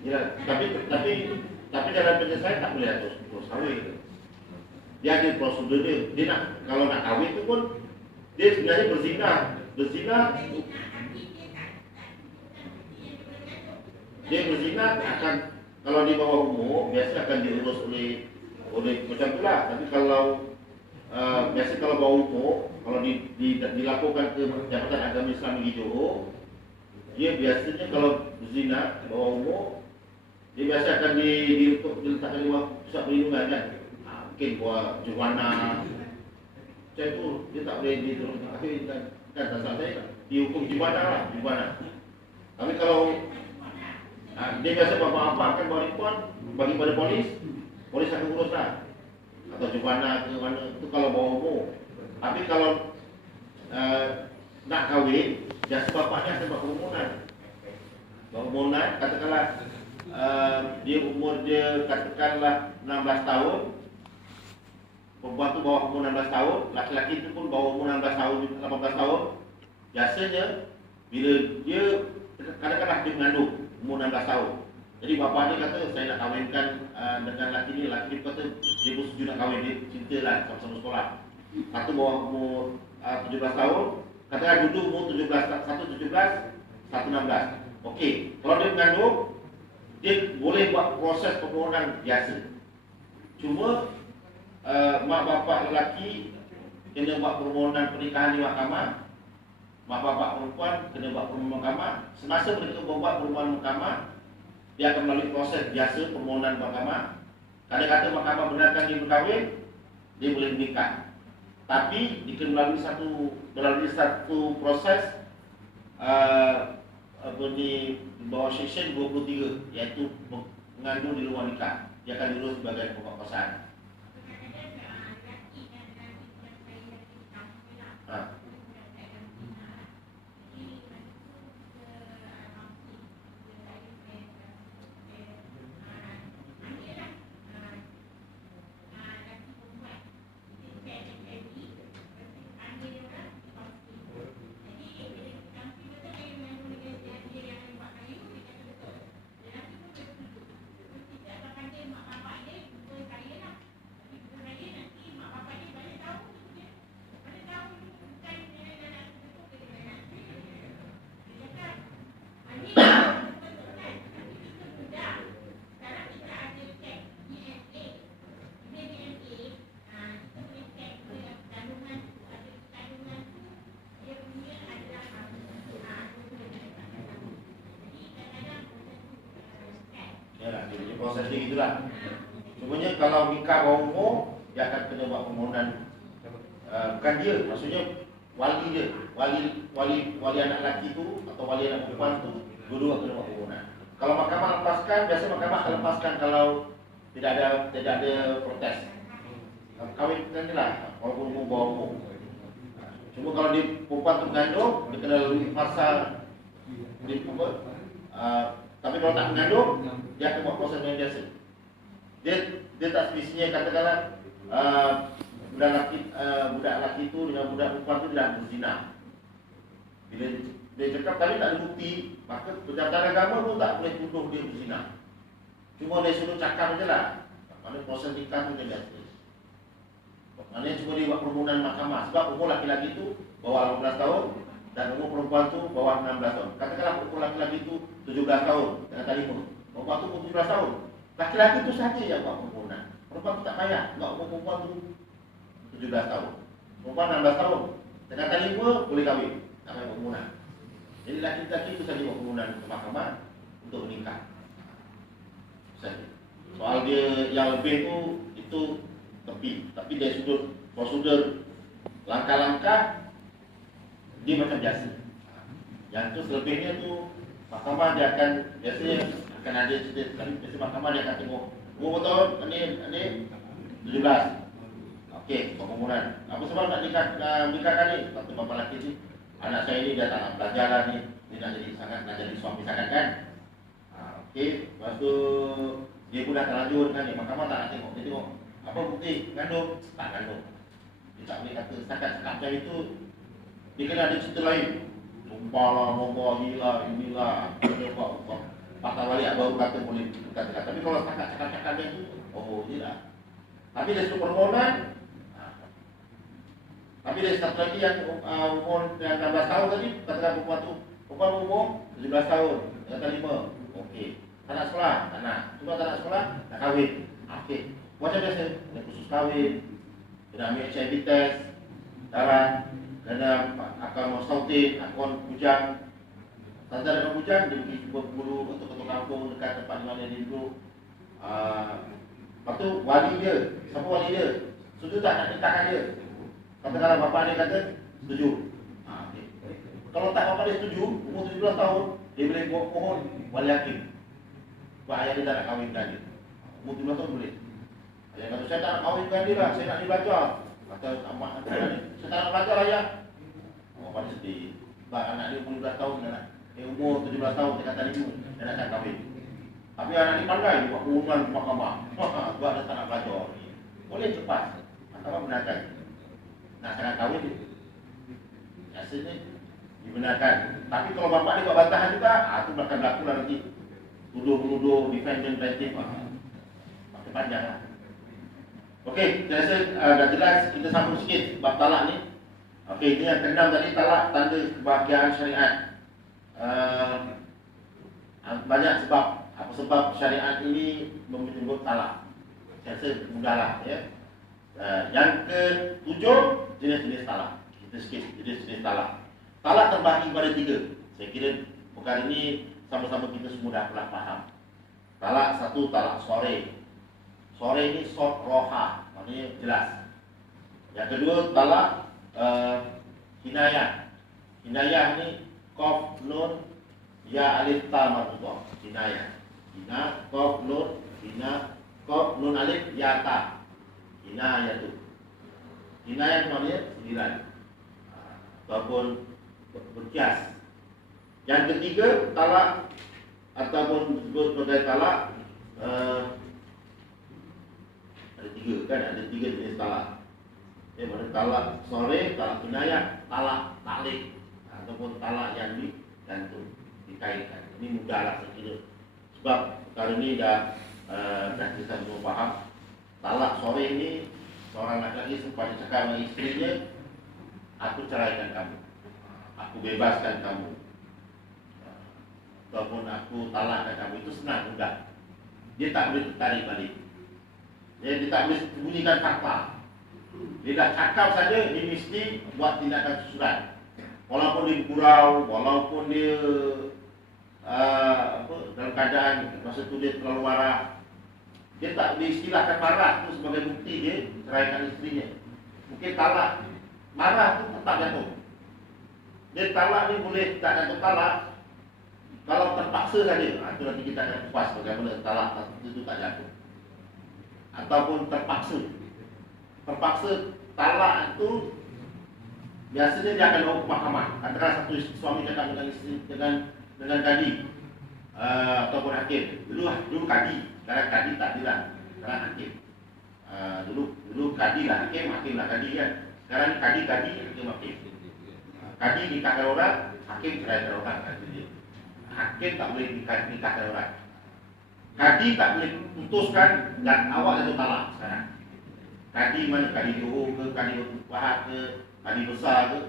Ya, tapi dalam penyelesaian tak boleh terus kahwin. Dia ada prosedur dia nak, kalau nak kahwin tu pun dia sebenarnya berzina akan, kalau di bawah umur biasa akan diurus oleh macam itulah. Tapi kalau biasa kalau bawah umur, kalau dilaporkan ke Jabatan Agama Islam di Johor, dia biasanya kalau berzina bawah umur, dia biasa akan diletakkan di bawah pusat perlindungan kan. Mungkin buat juwana macam tu, dia tak boleh diteruskan kan, tak saya dihukum juwana. Tapi kalau dia biasa bapa akan bawa report bagi pada polis akan uruslah, atau juwana ke mana tu kalau bawa umur. Tapi kalau nak kahwin, biasa bapaknya akan buat permohonan, katakanlah dia umur dia katakanlah 16 tahun, perempuan tu bawah umur 16 tahun, laki-laki tu pun bawah umur 16 tahun, 18 tahun. Biasanya bila dia kadang-kadang dia mengandung umur 16 tahun. Jadi bapa dia kata saya nak kahwinkan dengan laki ni, laki dia kata dia pun setuju nak kahwin, dia cintalah sama-sama sekolah. Satu bawah umur 17 tahun, katakan dulu umur 17, satu 17, satu 16. Okey, kalau dia mengandung, dia boleh buat proses permohonan biasa. Cuma mak bapak lelaki kena buat permohonan pernikahan di mahkamah, mak bapak perempuan kena buat permohonan mahkamah. Semasa mereka membuat permohonan mahkamah, dia akan melalui proses biasa permohonan mahkamah. Kadang-kadang mahkamah benarkan dia berkahwin, dia boleh menikah. Tapi dia kena melalui satu proses di bawah section 23, iaitu mengandung di luar nikah. Dia akan diurus sebagai pemerkosaan. Proses dia gitulah. Cumanya kalau nikah bawah umur, dia akan kena buat permohonan. Bukan dia, maksudnya wali dia, wali anak lelaki tu atau wali anak perempuan tu, dua-dua kena buat permohonan. Kalau mahkamah lepaskan, biasa mahkamah akan lepaskan kalau tidak ada protes. Kahwin kan je lah, walaupun umur bawah umur. Cuma kalau dia perempuan tu mengandung, dia kena lalui fasa tapi kalau tak mengandung, dia akan buat proses yang biasa. Dia tak spesinya katakanlah budak lelaki itu dengan budak perempuan itu tidak berzina. Bila dia cakap tadi tak ada bukti, maka Jabatan Agama pun tak boleh tuduh dia berzina. Cuma dia suruh cakap je lah. Maknanya proses nikah itu biasa. Maknanya cuma dia buat permohonan mahkamah. Sebab umur laki-laki itu bawah 18 tahun dan umur perempuan itu bawah 16 tahun. Katakanlah umur laki-laki itu 17 tahun dengan talima. Perempuan itu umur 17 tahun. Laki-laki itu saja yang buat permohonan. Perempuan itu tak payah. Sebab umur perempuan itu 17 tahun. Perempuan 16 tahun. Dengan talima boleh kahwin. Tak payah permohonan. Jadi laki-laki itu saja buat permohonan ke mahkamah untuk menikah. Soal dia yang lebih itu tepi. Tapi dari sudut prosedur langkah-langkah dia macam biasa. Yang tu selebihnya tu mahkamah dia akan biasanya akan ada cerita, tapi biasa mahkamah dia akan tengok betul ini 17. Okey, permohonan. Apa sebab nak nikahkan ni? Satu bapa lelaki ni, anak saya ni dah tak nak belajar lah ni, dia nak jadi suami sangat kan. Okey, lepas tu dia pun dah terlanjur kan ni, mahkamah tak nak tengok. Dia tengok apa bukti ngandung? Tak ngandung. Dia tak boleh kata setakat cakap macam itu. Dia kena ada cerita lain. Sumpah lah, nombor gila, inilah, patah balik baru kata boleh kata. Tapi kalau setakat cakap-cakap dia tu, oh dia dah. Tapi dari satu permohonan, tapi dari satu lagi yang umur yang 16 tahun tadi, katakan perempuan tu, perempuan umur 17 tahun, kata 5, okey. Tak nak sekolah, tak nak. Cuma tak nak sekolah, nak kahwin. Okey. Macam biasa, kena khusus kahwin, kena ambil HIV test, darah, kena akal mustautin, akun bujang. Tanda dengan bujang, dia pergi cuba guru untuk ketua kampung dekat tempat di mana dia duduk. Lepas tu wali dia, siapa wali dia? Setuju tak nak nikahkan dia? Katakanlah bapa dia kata setuju. Okay. Kalau tak bapa dia setuju, umur 17 tahun, dia boleh buat mohon wali hakim. Sebab ayah dia tak nak kahwinkan dia. Umur 17 tahun boleh. Ayah kata saya tak nak kahwinkan dia lah, saya nak dia belajar. Kata amat saya tak nak belajar ayah. Bapa dia sedih. Sebab anak dia umur 17 tahun, umur 17 tahun dia kata dia nak kahwin. Tapi anak ni pandai dia buat permohonan di mahkamah. Sebab dia tak nak belajar. Boleh cepat. Mahkamah benarkan. Nak sangat kahwin dia. Biasanya dibenarkan. Tapi kalau bapak dia buat bantahan juga, itu bakal berlaku lah nanti. Tuduh-menuduh, defendant, plaintiff. Makin panjang lah. Okey, saya rasa dah jelas. Kita sambung sikit bab talak ni. Okey, ini yang keenam tadi, talak tanda kebahagiaan syariat. Banyak sebab. Apa sebab syariat ini menyebut talak? Saya rasa mudahlah ya. Yang ke-7 jenis-jenis talak. Kita sikit jenis-jenis talak. Talak terbahagi kepada 3. Saya kira perkara ini sama-sama kita semua dah pernah faham. Talak satu, talak sore. Sore ini sot roha, maknanya jelas. Yang kedua talak hinayah. Hinayah ni qaf nun ya alif ta marbuthah. Hinayah. Hina, qaf, nun, hina, qaf, nun, alif, ya, ta. Hinayah tu. Hinayah maknanya sindiran. Ataupun berkias. Yang ketiga, talak ataupun disebut sebagai talak ada 3 kan? Ada 3 jenis talak. Pada talak sore, talak hinayah, talak taklik ataupun talak yang digantung, dikaitkan. Ini mudahlah saya kira. Sebab perkara ini dah kita semua faham. Talak sore ini, seorang lelaki sempat cakap dengan isterinya, aku ceraikan kamu, aku bebaskan kamu, ataupun aku talakkan kamu. Itu senang, mudah. Dia tak boleh tarik balik. Dia tak boleh bunyikan fakta. Dia dah cakap saja, dia mesti buat tindakan susulan. Walaupun dia gurau, walaupun dia dalam keadaan masa tu dia terlalu marah, dia tak diistilahkan marah tu sebagai bukti dia ceraikan isterinya. Mungkin talak marah tu tetap jatuh. Dia talak ni boleh tak jatuh talak kalau terpaksa saja. Itu nanti kita akan kupas bagaimana talak itu tak jatuh. Ataupun terpaksa. Terpaksa talak itu biasanya dia akan bawa ke mahkamah. Katakan satu suami cakap dengan isteri dengan kadi ataupun hakim. Dulu kadi, sekarang kadi tak bilang, sekarang hakim. Dulu kadi lah hakim lah kadi kan. Sekarang kadi, hakim. Kadi nikahkan orang, hakim ceraikan orang. Hakim tak boleh nikahkan orang. Kadi tak boleh putuskan dan awak jatuh talak sekarang. Kadi mana? Kadi Johor ke, kadi Pahat ke, kadi besar ke.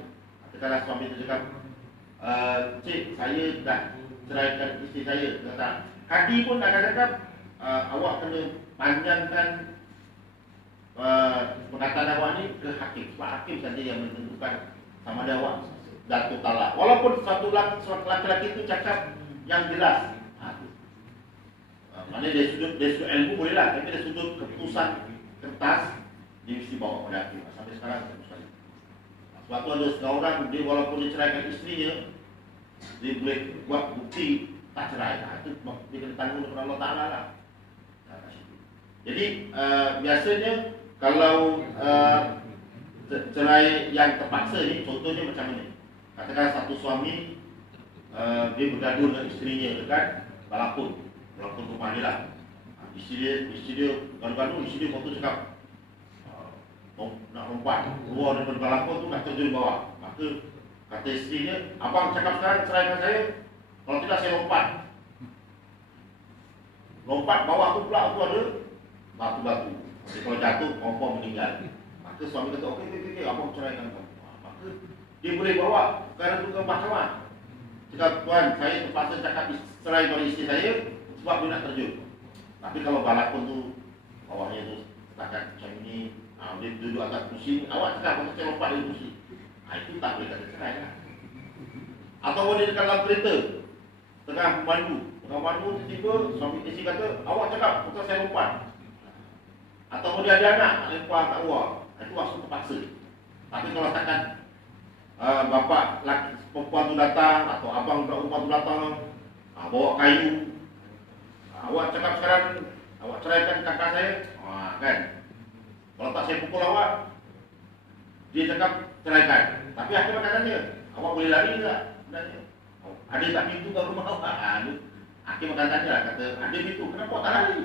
Katakanlah suami itu cakap, cik, saya dah ceraikan isteri saya. Kata, kadi pun akan cakap, awak kena panjangkan perkataan awak ni ke hakim. Sebab hakim saja yang menentukan sama ada awak jatuh talak. Walaupun suatu laki-laki itu cakap yang jelas. Maknanya dari sudut ilmu boleh lah. Tapi dari sudut keputusan kertas, dia mesti bawa pada hakim. Sampai sekarang saya sekali. Sebab tu ada setengah orang, dia walaupun dia ceraikan isterinya, dia boleh buat bukti tak cerai. Itu dia kena tanggung kepada Allah Ta'ala lah. Jadi biasanya kalau cerai yang terpaksa ni, contohnya macam ni. Katakan satu suami dia bergaduh dengan isterinya dekat balapun rumah dia lah. Isteri dia gaduh-gaduh, isteri dia waktu cakap nak lompat keluar daripada balapun tu, nak terjun bawah. Maka kata isteri dia, abang cakap sekarang ceraikan saya, kalau tidak saya lompat bawah tu pula tu ada batu-batu. Jadi kalau jatuh, confirm meninggal. Maka suami kata, okey, abang ceraikan kamu. Maka dia boleh bawa perkara tu ke mahkamah. Cakap, tuan, saya terpaksa cakap cerai pada isteri saya sebab dia nak terjun. Tapi kalau balapun tu, bawahnya tu setakat macam ni, dia duduk atas kursi, awak cakap, pasal saya lompat dari kursi. Itu tak boleh kata cerai lah. Atau dia dekat dalam kereta, tengah memandu, tiba-tiba suami isteri kata, awak cakap, pasal saya lompat. Atau dia ada anak, nak lempar kat luar. Itu maksud terpaksa. Tapi kalau setakat bapa laki perempuan tu datang, atau abang budak perempuan tu datang, bawa kayu, awak cakap sekarang, awak ceraikan kakak saya, kan? Kalau tak saya pukul awak, dia cakap ceraikan. Tapi hakim akan tanya, awak boleh lari tak? Ada tak pintu kat rumah awak? Hakim akan tanya lah, kata, ada pintu, kenapa awak tak lari?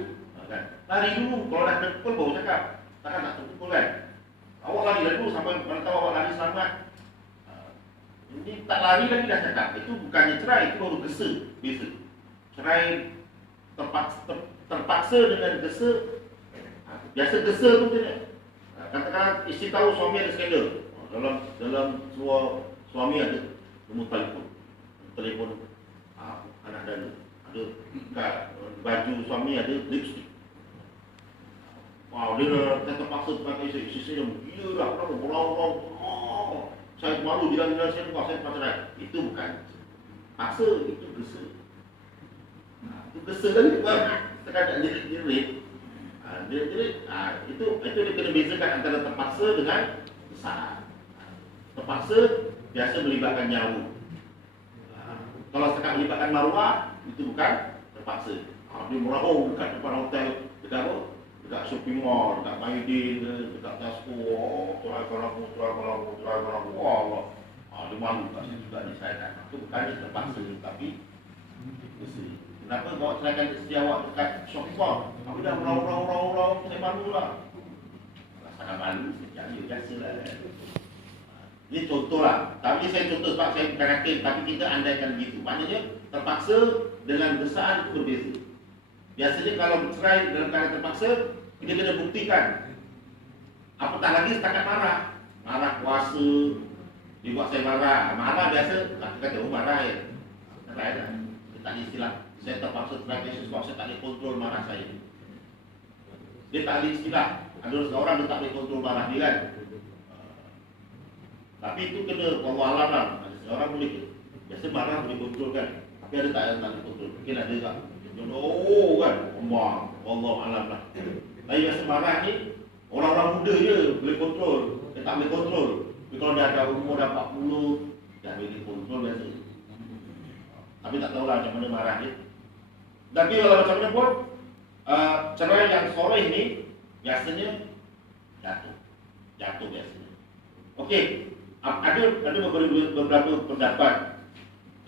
Kan? Lari dulu, kalau dah terpukul baru cakap. Takkan tak terpukul kan? Awak lari dulu sampai mana tahu awak lari selamat. Ini tak lari lagi dah cakap. Itu bukannya cerai, itu baru gesa. Biasa cerai terpaksa dengan gesa. Biasa gesa tu dia. Katakan isteri tahu suami ada skandal. Dalam suami ada nombor telefon anak dana, ada kat baju suami ada lipstick. Dia terpaksa pakai isteri dia gila dah, kenapa berlaung-laung. Saya malu bila saya buka, saya pacaran. Itu bukan paksa, itu gesa. Itu gesa lagi bukan sekadar jerit-jerit. Itu dia kena bezakan antara terpaksa dengan gesa. Terpaksa biasa melibatkan nyawa. Kalau setakat melibatkan maruah, itu bukan terpaksa. Dia merahong dekat depan hotel, dekat apa? Dekat shopping mall, dekat Maidin, dekat Tasco. Ceraikan aku. Allah. Dia malu kat situ juga disaikan. Itu bukan terpaksa, tapi gesa. Kenapa bawa ceraikan isteri awak dekat shopping mall? Aku dah merahong, saya malu lah. Rasakan malu, ya biasa lah. Ini contoh lah. Tapi saya contoh sebab saya bukan hakim, tapi kita andaikan begitu. Maknanya terpaksa dengan gesaan itu berbeza. Biasanya kalau bercerai dalam keadaan terpaksa, kita kena buktikan. Apatah lagi setakat marah. Marah kuasa, dia buat saya marah. Marah biasa, kata marah ya. Marah ya. Dia tak ada istilah. Saya terpaksa cerai sebab saya tak boleh kontrol marah saya. Dia tak ada istilah. Ada seorang dia tak boleh kontrol marah dia kan. Tapi itu kena Allah alam lah. Ada orang boleh. Biasa marah boleh kontrol kan. Tapi ada tak yang tak boleh kontrol. Mungkin ada tak. Kan. Allah alam lah. Tapi biasa marah ni, orang-orang muda je boleh kontrol. Dia tak boleh kontrol. Tapi kalau dia ada umur dah 40, dah boleh kontrol biasa. Tapi tak tahulah macam mana marah dia. Tapi kalau macam mana pun, cerai yang sore ni, biasanya jatuh biasanya. Okey. Ada beberapa pendapat.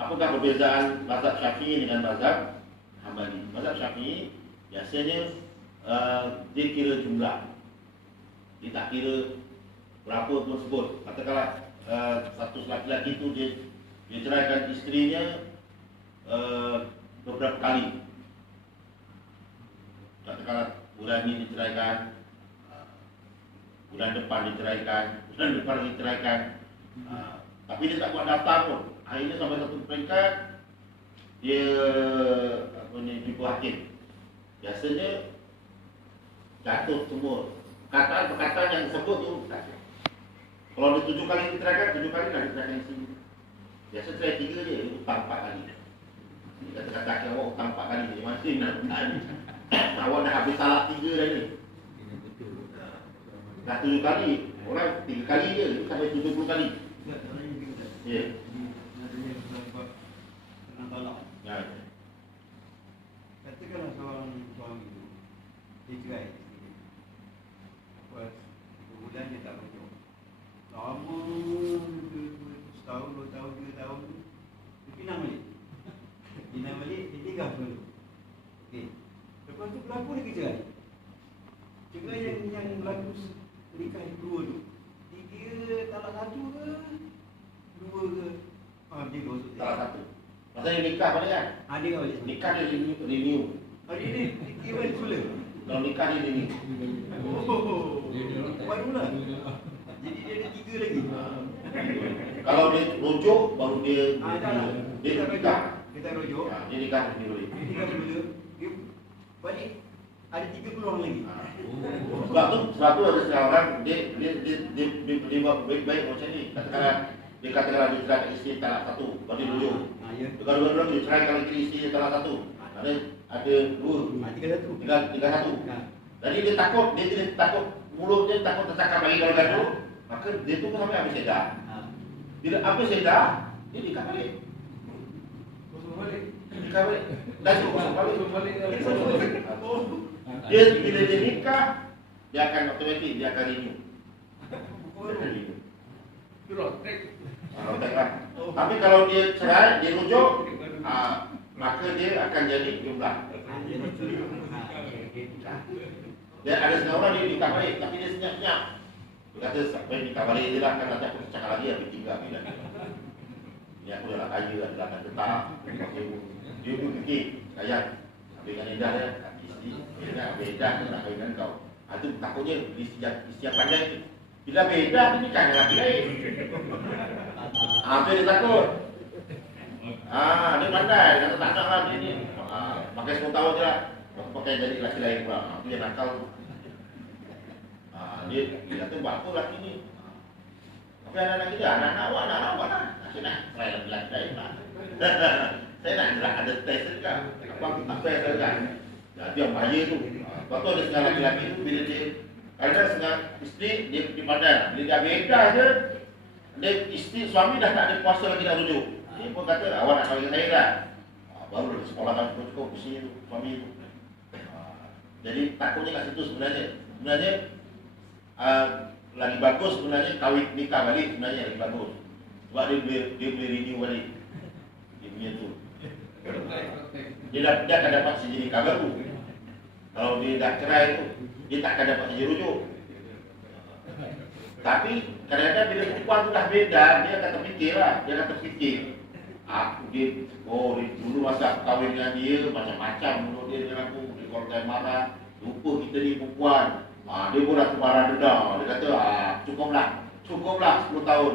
Apakah perbezaan mazhab Syafi'i dengan mazhab Hambali? Mazhab Syafi'i biasanya dia kira jumlah. Dia tak kira berapa pun sebut. Katakanlah satu lelaki itu dia ceraikan isterinya beberapa kali. Katakanlah bulan ini diceraikan, bulan depan diceraikan, bulan depan diceraikan. Tapi dia tak buat daftar pun. Akhirnya sampai satu peringkat dia jumpa hakim. Biasanya jatuh semua. Perkataan yang disebut tu kalau dia 7 kali diceraikan, 7 kali lah diceraikan isteri. Biasa cerai 3 je, dia hutang 4 kali. Dia kata kaki awak hutang 4 kali je. Masih nak hutang. Awak dah habis salah 3 dah ni. Dah 7 kali. Orang 3 kali je, itu sampai 70 kali. Ya. Ya. Katakanlah seorang itu dia cerai lepas 3 bulan dia tak rujuk, lama setahun, 2 tahun, 3 tahun dia pinang balik dia tinggal dulu. Okey, lepas tu berlaku lagi cerai yang berlaku nikah yang kedua tu 3 talak 1 ke 2 ke dia gosok Salah satu. Masa dia nikah balik kan? dia balik Nikah dia renew. dia kira semula. Kalau nikah dia renew. Barulah. Jadi dia ada 3 lagi. Kalau dia rujuk baru dia Dia nikah. Kita rujuk. Dia nikah renew balik. Dia tinggal dulu. Dia balik ada 3 peluang lagi. Sebab tu ada setengah orang dia buat baik-baik macam ni. Dia katakanlah dia cerai isteri talak 1, baru dia rujuk. Ya. Dua-dua dia cerai kalau isteri dia talak 1. Ada 2. 3-1. Tinggal 1. Jadi dia takut mulut dia takut tercakap lagi kalau gaduh. Maka dia tunggu sampai habis edah. Bila habis edah, dia nikah balik. Nikah balik. Dah suruh kosong balik. Dia bila dia nikah, dia akan otomatik dia akan renew. Tapi kalau dia cerai, dia rujuk, maka dia akan jadi jumlah. Dan ada setengah orang dia nikah balik, tapi dia senyap-senyap. Dia kata, sampai nikah balik je lah, kan nanti aku cakap lagi, habis tinggal bila. Ni aku dah lah kaya, dah akan tetap. Dia pun fikir, sayang, habiskan edah dia, isteri, habis edah, aku nak kahwinkan kau. Itu takutnya, isteri yang pandai tu. Bila beda, dia nikah dengan lelaki lain. Dia takut. Dia pandai, dia kata tak nak lah dia ni. Pakai 10 tahun je lah. Pakai jadi lelaki lain pula. Itu yang nakal tu. Dia kata, buat apa lelaki ni? Tapi anak-anak kita, anak-anak awak lah. Saya nak try lelaki lain lah. Saya nak ada test juga. Apa tak fair saya kan? Dia yang bahaya tu. Sebab tu ada setengah lelaki-lelaki tu, bila dia ada setengah isteri, dia pandai. Bila dia beda je, dia isteri, suami dah tak ada puasa lagi nak rujuk. Dia pun kata, awak nak kahwin saya lah. Baru dia sekolah kan cukup mesti tu, suami tu. Jadi takutnya kat situ sebenarnya. Sebenarnya lagi bagus sebenarnya kahwin nikah balik sebenarnya lagi bagus. Sebab dia boleh renew balik. Dia punya tu. Dia akan dapat sijil nikah baru. Kalau dia dah cerai tu, dia tak akan dapat sijil rujuk. Tapi kadang-kadang bila perempuan tu dah beda, dia akan terfikir lah. Dia akan terfikir, dulu masa aku kahwin dengan dia, macam-macam mulut dia dengan aku. Dia kalau saya marah, lupa kita ni perempuan. Dia pun dah kemarah dedah. Dia kata, cukuplah 10 tahun.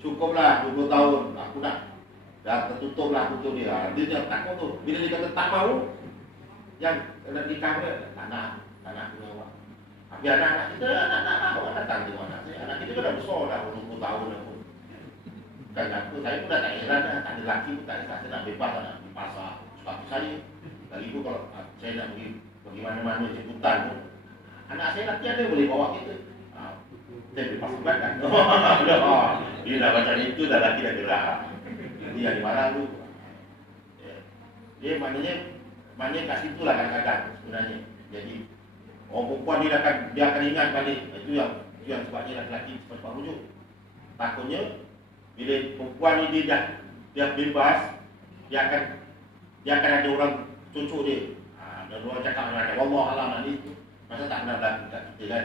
Cukuplah 20 tahun. Aku dah tertutuplah untuk dia. Dia dah takut tu. Bila dia kata tak mau, yang nikah dia, tak nak punya awak. Tapi anak-anak kita, awak datang tengok anak saya. Anak kita kan dah besar dah, 20 tahun dah pun. Bukan aku, saya pun dah tak heran dah. Tak ada lelaki pun tak ada. Saya nak bebas, tak nak pergi pasar. Suka saya. Lagi tu kalau saya nak pergi mana-mana jemputan pun, anak saya lelaki ada boleh bawa kita. Saya bebas sebab kan. Dia dah macam itu, dah lelaki dah gerak. Jadi yang dimarah tu. Dia maknanya kat situ lah kadang-kadang sebenarnya. Jadi orang perempuan dia akan ingat balik. Itu yang sebabnya lelaki cepat rujuk. Takutnya bila perempuan ni dia bebas, dia akan ada orang cucuk dia. Dan orang cakap macam Allah alam ni masa tak pernah berlaku kat kita kan.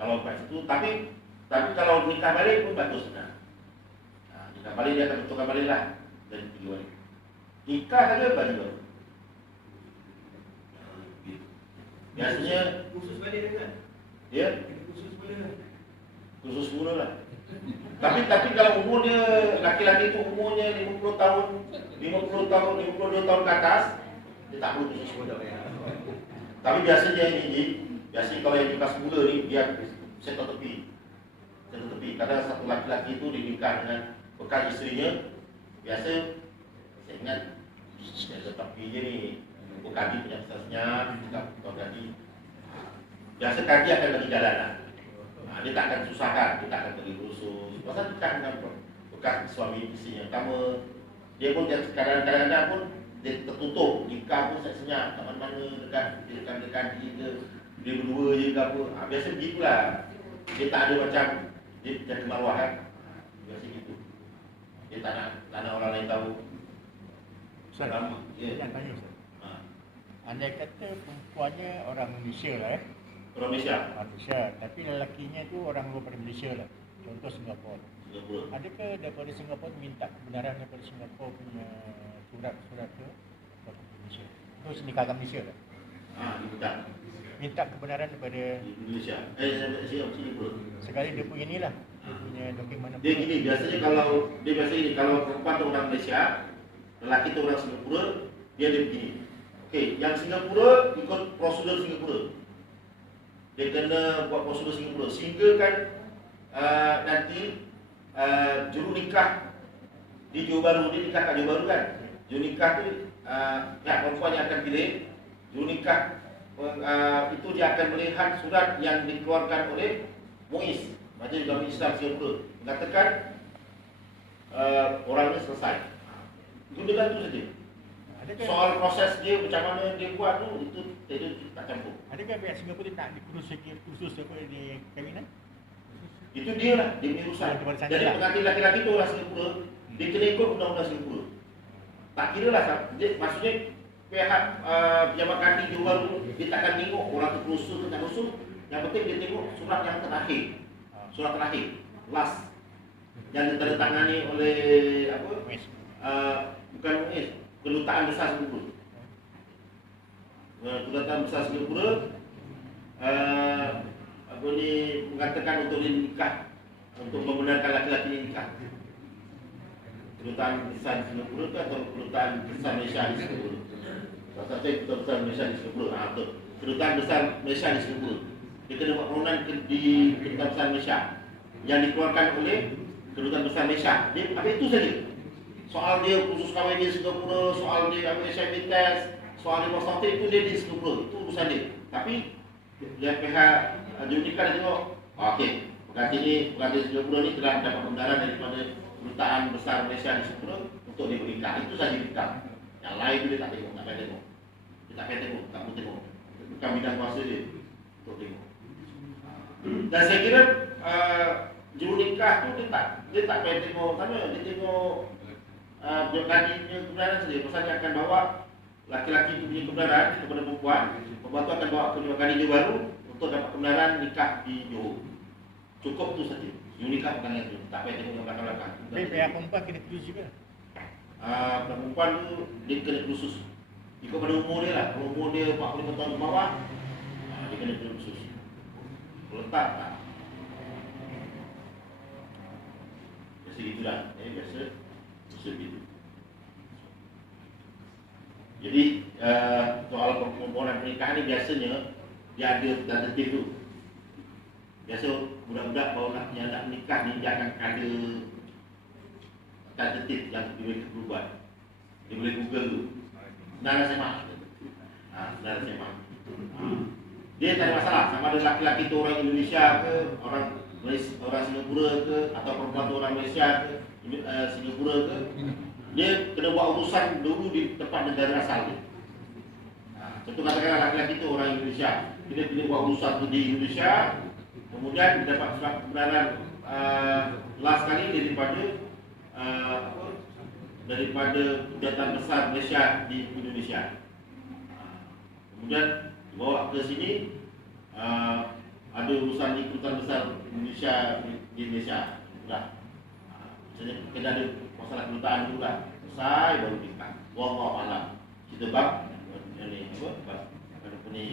Kalau kat situ, tapi kalau nikah balik pun bagus sebenarnya. Nikah balik dia akan betulkan balik lah dan pergi balik. Nikah saja balik baru. Biasanya khusus balik kan? Ya? Khusus mula lah. Tapi kalau umur dia, laki-laki tu umurnya 50 tahun, 52 tahun ke atas, dia tak perlu khusus mula. Tapi biasanya biasanya kalau yang nikah semula ni, dia settle tepi. Kadang satu laki-laki tu dinikah dengan bekas isterinya, biasa saya ingat dia tepi je ni, bukan dia punya senyap, bukan kaki. Biasa kaki akan bagi jalan lah. Dia tak akan susahkan, dia tak akan pergi kursus. Pasal dekat dengan bekas suami isteri yang pertama. Dia pun kadang-kadang pun dia tertutup, nikah pun senyap kat mana-mana dekat dia dia berdua je ke apa. Biasa begitulah. Dia tak ada macam dia jaga maruah kan. Biasa gitu. Dia tak nak orang lain tahu. Ustaz, Ya. yang tanya Ustaz. Andai kata perempuannya orang Malaysia lah Orang Malaysia. Orang Malaysia, tapi lelakinya tu orang luar daripada Malaysia lah. Contoh Singapura. Adakah daripada Singapura minta kebenaran daripada Singapura punya surat ke Malaysia? Itu nikahkan Malaysia lah. Minta kebenaran daripada Indonesia. Singapura. sekali dia punya ni lah. Dia punya dokumen apa. Dia gini, biasanya kalau perempuan tu orang Malaysia, lelaki tu orang Singapura, dia begini. Okey, yang Singapura ikut prosedur Singapura. Dia kena buat prosedur Singapura sehingga kan nanti juru nikah di Johor Bahru, dia nikah kat Johor Bahru kan. Juru nikah tu pihak perempuan yang akan pilih juru nikah itu dia akan melihat surat yang dikeluarkan oleh MUIS, Majlis Ulama Islam Singapura, mengatakan orangnya selesai. Gunakan tu saja. Soal proses dia macam mana dia buat tu itu tak campur. Adakah pihak Singapura dia tak kursus apa di kahwinan? Itu dia lah, dia punya urusan. Jadi pengantin laki-laki tu orang Singapura, dia kena ikut undang-undang Singapura. Tak kira lah, maksudnya pihak pejabat kanti Johor Bahru, dia takkan tengok orang tu kursus ke tak kursus. Yang penting dia tengok surat yang terakhir. Surat terakhir, last, yang ditandatangani oleh apa? Bukan MUIS, Kedutaan Besar Singapura. Kedutaan Besar Singapura mengatakan untuk nikah, untuk membenarkan laki-laki ini nikah. Kedutaan Besar Singapura ke atau Kedutaan Besar Malaysia di Singapura? Pasal saya Kedutaan Besar Malaysia di Singapura. Betul. Kedutaan Besar Malaysia di Singapura. Dia kena buat permohonan di Kedutaan Besar Malaysia yang dikeluarkan oleh Kedutaan Besar Malaysia. Dia ada itu saja. Soal dia khusus kahwin di Singapura, soal dia ambil HIV test, soal dia pasal itu dia di Singapura. Itu urusan dia. Tapi dia pihak juru nikah dia tengok, okey, pengantin Singapura ni telah dapat pembenaran daripada Kedutaan Besar Malaysia di Singapura untuk dia bernikah. Itu saja nikah. Yang lain tu dia tak tengok, tak payah tengok. Dia tak payah tengok, tak perlu tengok. Bukan bidang kuasa dia untuk tengok. Dan saya kira juru nikah tu dia tak payah tengok sana, dia tengok lelaki punya kebenaran saja. Pasal dia akan bawa laki-laki punya kebenaran kepada perempuan. Perempuan tu akan bawa ke Johor Bahru untuk dapat kebenaran nikah di Johor. Cukup tu saja. Juru nikah bukan yang tu. Tak payah tengok yang belakang-belakang. Tapi pihak perempuan kena kursus juga. Perempuan tu dia kena kursus. Ikut pada umur dia lah. Kalau umur dia 45 tahun ke bawah, dia kena kursus. Kalau tak. Biasa gitulah. Biasa gitu. Jadi soal permohonan pernikahan ni biasanya dia ada tanda tertib tu. Biasa budak-budak baru yang nak menikah ni dia akan ada tanda tertib yang dia boleh berubah. Dia boleh Google tu. Saudara semak. Saudara semak. Dia tak ada masalah sama ada laki-laki tu orang Indonesia ke, orang Singapura ke, atau perempuan tu orang Malaysia ke, Singapura ke. Dia kena buat urusan dulu di tempat negara asal dia. Contoh katakanlah laki-laki tu orang Indonesia, dia kena buat urusan tu di Indonesia, kemudian dapat surat kebenaran last kali daripada Kedutaan Besar Malaysia di Indonesia. Kemudian dibawa ke sini, ada urusan di Kedutaan Besar Indonesia di Malaysia. Sudah. Misalnya kena ada masalah kedutaan dulu lah. Selesai baru nikah. Wallahu a'lam. Kita bab ni apa ni.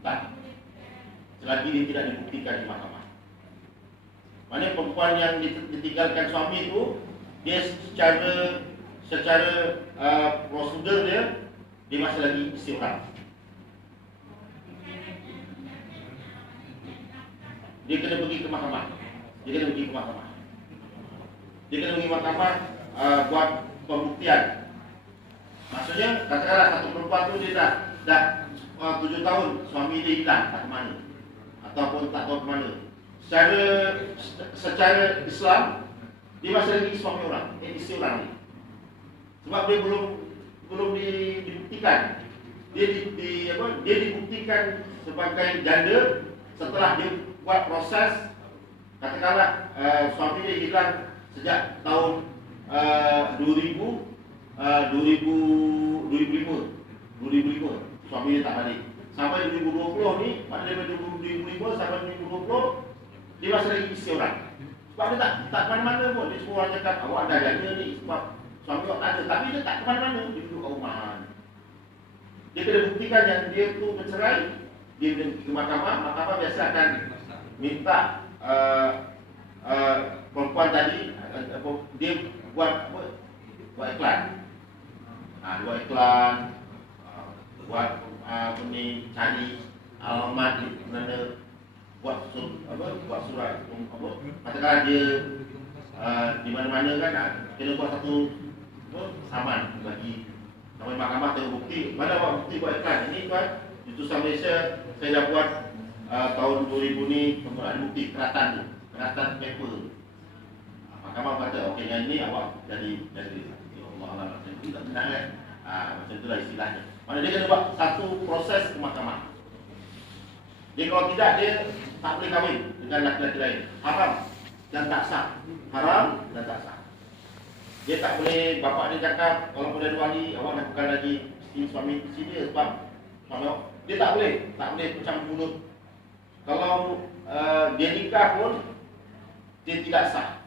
Tak. Selagi dia tidak dibuktikan di mahkamah. Mana perempuan yang ditinggalkan suami itu, dia secara prosedur dia masih lagi istirahat. Dia kena pergi ke mahkamah. dia kena pergi ke mahkamah. Dia kena pergi mahkamah buat pembuktian. Maksudnya katakanlah satu perempuan tu dia dah 7 tahun suami dia hilang tak ke mana, ataupun tak tahu ke mana. Secara Islam dia masih lagi suami orang, isteri orang ni. Sebab dia belum dibuktikan. Dia dibuktikan sebagai janda setelah dia buat proses. Katakanlah suami dia hilang sejak tahun 2005 suami dia tak balik. Sampai 2020 ni, maknanya dari 2005 sampai 2020 dia masih lagi isteri orang. Sebab dia tak mana-mana pun. Dia semua orang cakap awak dah janda ni sebab suami awak tak ada. Tapi dia tak ke mana-mana. Dia duduk kat rumah. Dia kena buktikan yang dia tu bercerai. Dia pergi ke mahkamah. Mahkamah biasa akan minta perempuan tadi dia buat iklan. Buat iklan, buat cari alamat di mana, buat surat katakanlah dia di mana-mana kan, kena buat satu saman bagi sampai mahkamah tengok bukti. Mana buat bukti buat iklan ini tuan, Utusan Malaysia saya dah buat tahun 2000 ni, ada bukti keratan paper. Mahkamah kata okey, yang ini awak jadi Allah Allah macam tu tak benar kan. Macam itulah istilahnya. Mana dia kena buat satu proses ke mahkamah. Dia kalau tidak, dia tak boleh kahwin dengan lelaki lain. Haram dan tak sah. Haram dan tak sah. Dia tak boleh, bapak dia cakap kalau boleh wali, awak nak bukan lagi suami isteri dia sebab suami awak. Dia tak boleh macam mulut. Kalau dia nikah pun dia tidak sah.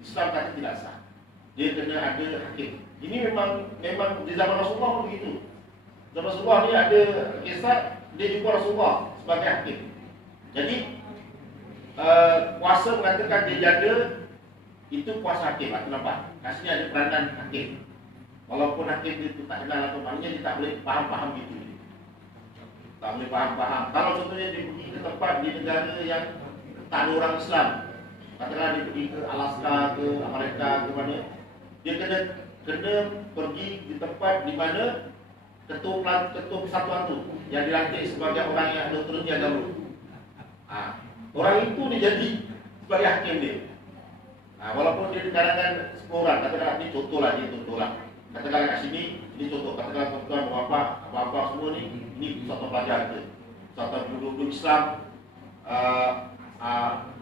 Islam kata tidak sah. Dia kena ada hakim. Ini memang di zaman Rasulullah pun begitu. Zaman Rasulullah ni ada kisah dia jumpa Rasulullah sebagai hakim. Jadi kuasa mengatakan dia janda, itu kuasa hakim. Aku nampak kat sini ada peranan hakim. Walaupun hakim itu tak kenal atau maknanya dia tak boleh faham gitu. Tak boleh faham. Kalau contohnya dia pergi ke tempat di negara yang tak ada orang Islam, katakanlah dia pergi ke Alaska, ke Amerika, ke mana, dia kena pergi di tempat di mana ketua persatuan tu yang dilantik sebagai orang yang ada otoriti agama. Orang itu dia jadi sebagai hakim dia. Walaupun dia di kalangan 10 orang, katakanlah ni contohlah. Katakanlah kat sini, ini contoh, katakanlah tuan-tuan, bapa semua ni, ini satu pelajar kita. Satu penduduk Islam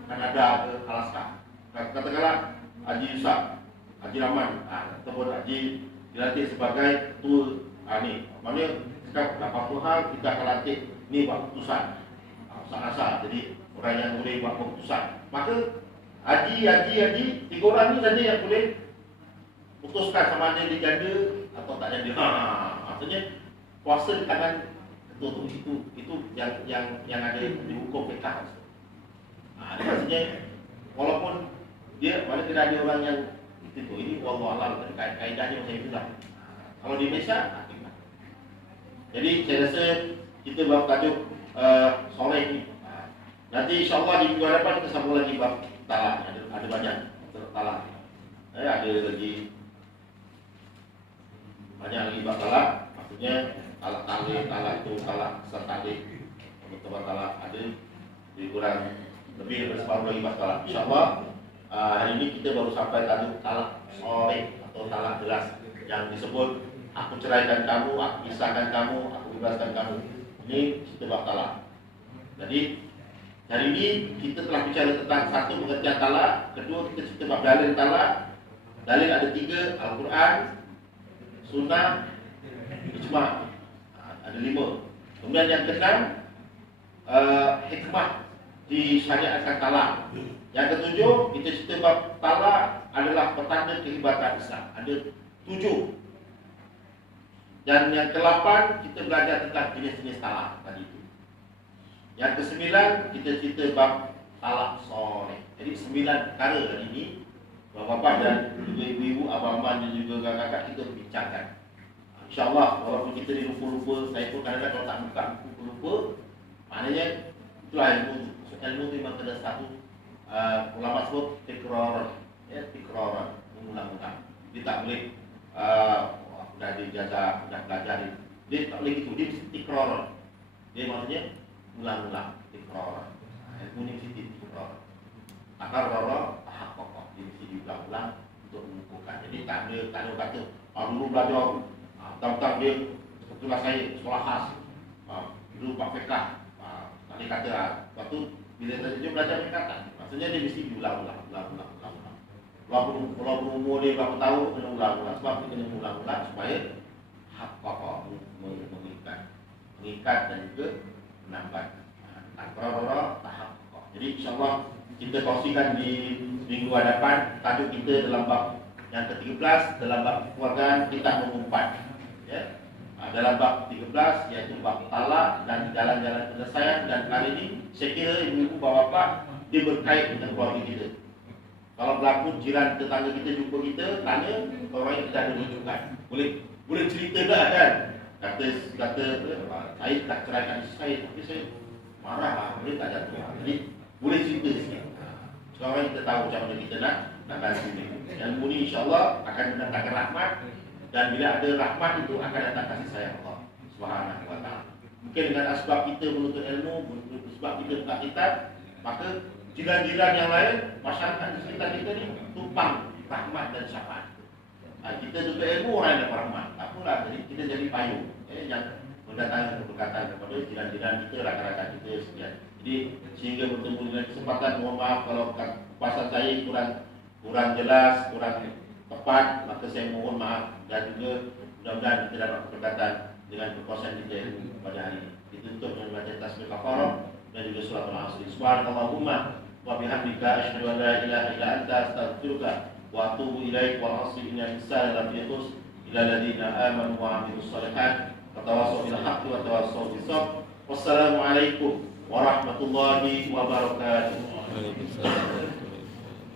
Kanada ke Alaska. Katakanlah Haji Yusuf, Haji Rahman, ataupun Haji dilantik sebagai ketua ni. Maknanya sekarang apa hal kita akan lantik ni buat keputusan. Asal-asal jadi orang yang boleh buat keputusan. Maka Haji 3 orang ni saja yang boleh putuskan sama ada dia janda atau tak janda. Maksudnya kuasa di tangan ketua tu. Itu yang ada di hukum fiqh. Maksudnya walaupun dia mana kena ada orang yang itu ini wallahu a'lam, kaedahnya macam itulah. Kalau di Malaysia hakim. Jadi saya rasa kita bab tajuk sore ni. Nanti insya-Allah di minggu hadapan kita sambung lagi bab talak. Ada banyak talak. Ada lagi banyak lagi bab talak. Maksudnya talak itu talak sertalik. Betul talak ada lebih kurang lebih daripada separuh lagi bab talak. Insya-Allah hari ini kita baru sampai tajuk talak sore atau talak jelas yang disebut aku ceraikan kamu, aku pisahkan kamu, aku bebaskan kamu. Ini kita bab talak. Jadi hari ini kita telah bicara tentang satu pengertian talak, kedua kita cerita bab dalil talak. Dalil ada 3, Al-Quran, Sunnah, Ijma'. Ada 5. Kemudian yang ke-6 hikmah disyariatkan talak. Yang ke-7 kita cerita bab talak adalah petanda kehebatan Islam. Ada 7. Dan yang ke-8 kita belajar tentang jenis-jenis talak tadi itu. Yang ke-9 kita cerita bab talak sore. Jadi 9 perkara hari ini bapak-bapak dan juga ibu-ibu, abang-abang dan juga kakak-kakak kita bincangkan. InsyaAllah walaupun kita ni lupa-lupa, saya pun kadang-kadang kalau tak buka buku lupa, maknanya itulah ilmu tu. Ilmu tu memang kena satu ulama sebut tikrar, ya tikrar, mengulang-ulang. Dia tak boleh dah dijajah, dah pelajari. Dia tak boleh gitu, dia mesti tikrar. Dia maksudnya ulang-ulang, tikrar. Ilmu ni mesti tikrar. Akar rara tahap pokok. Dia mesti diulang-ulang untuk mengukuhkan. Jadi tak ada kata dulu belajar tentang dia itulah saya sekolah khas. Dulu Pak Fekah. Tak boleh kata lepas tu bila dia belajar perkataan, maksudnya dia mesti diulang-ulang. Walaupun umur dia berapa tahun, kena ulang-ulang. Sebab dia kena ulang-ulang supaya hak pokok mengikat dan juga menambah akrar tahap pokok. Jadi insyaAllah kita kongsikan di minggu hadapan tajuk kita dalam bab yang ke-13, dalam bab kekeluargaan kita mengumpat, ya. Dalam bab 13 iaitu bab talak dan jalan-jalan penyelesaian. Dan kali ini saya kira ibu-ibu bapa dia berkait dengan keluarga kita. Kalau berlaku jiran tetangga kita jumpa kita, tanya orang yang kita ada rujukan. Boleh cerita dah kan? Kata saya tak ceraikan saya, tapi saya marah lah, boleh tak jatuh. Jadi boleh cerita sikit. Sekarang kita tahu macam mana kita nak sini. Ilmu ni insyaAllah akan mendatangkan rahmat. Dan bila ada rahmat itu akan datang kasih sayang Allah Subhanahu wa ta'ala. Mungkin dengan sebab kita menuntut ilmu, sebab kita buka kitab, maka jiran-jiran yang lain, masyarakat di sekitar kita ni tumpang rahmat dan syafaat. Kita tuntut ilmu, orang yang dapat rahmat. Tak pula, jadi kita jadi payung yang mendatangkan keberkatan kepada jiran-jiran kita, rakan-rakan kita sekian. Jadi sehingga bertemu dengan kesempatan, mohon maaf kalau pasal saya kurang jelas, kurang tepat, maka saya mohon maaf. Dan juga mudah-mudahan kita dapat keberkatan dengan kekuasaan kita pada hari ini. Ditutup dengan baca tasbih kafarah dan juga surat al-asr. Subhanallahumma wa bihamdika asyhadu an la ilaha illa anta astaghfiruka wa atubu ilaik wa asri inna insana lafi khusr ila alladziina aamanu wa 'amilus shalihat wa tawassaw bil haqqi wa tawassaw bis sabr. Wassalamu alaikum warahmatullahi wabarakatuh.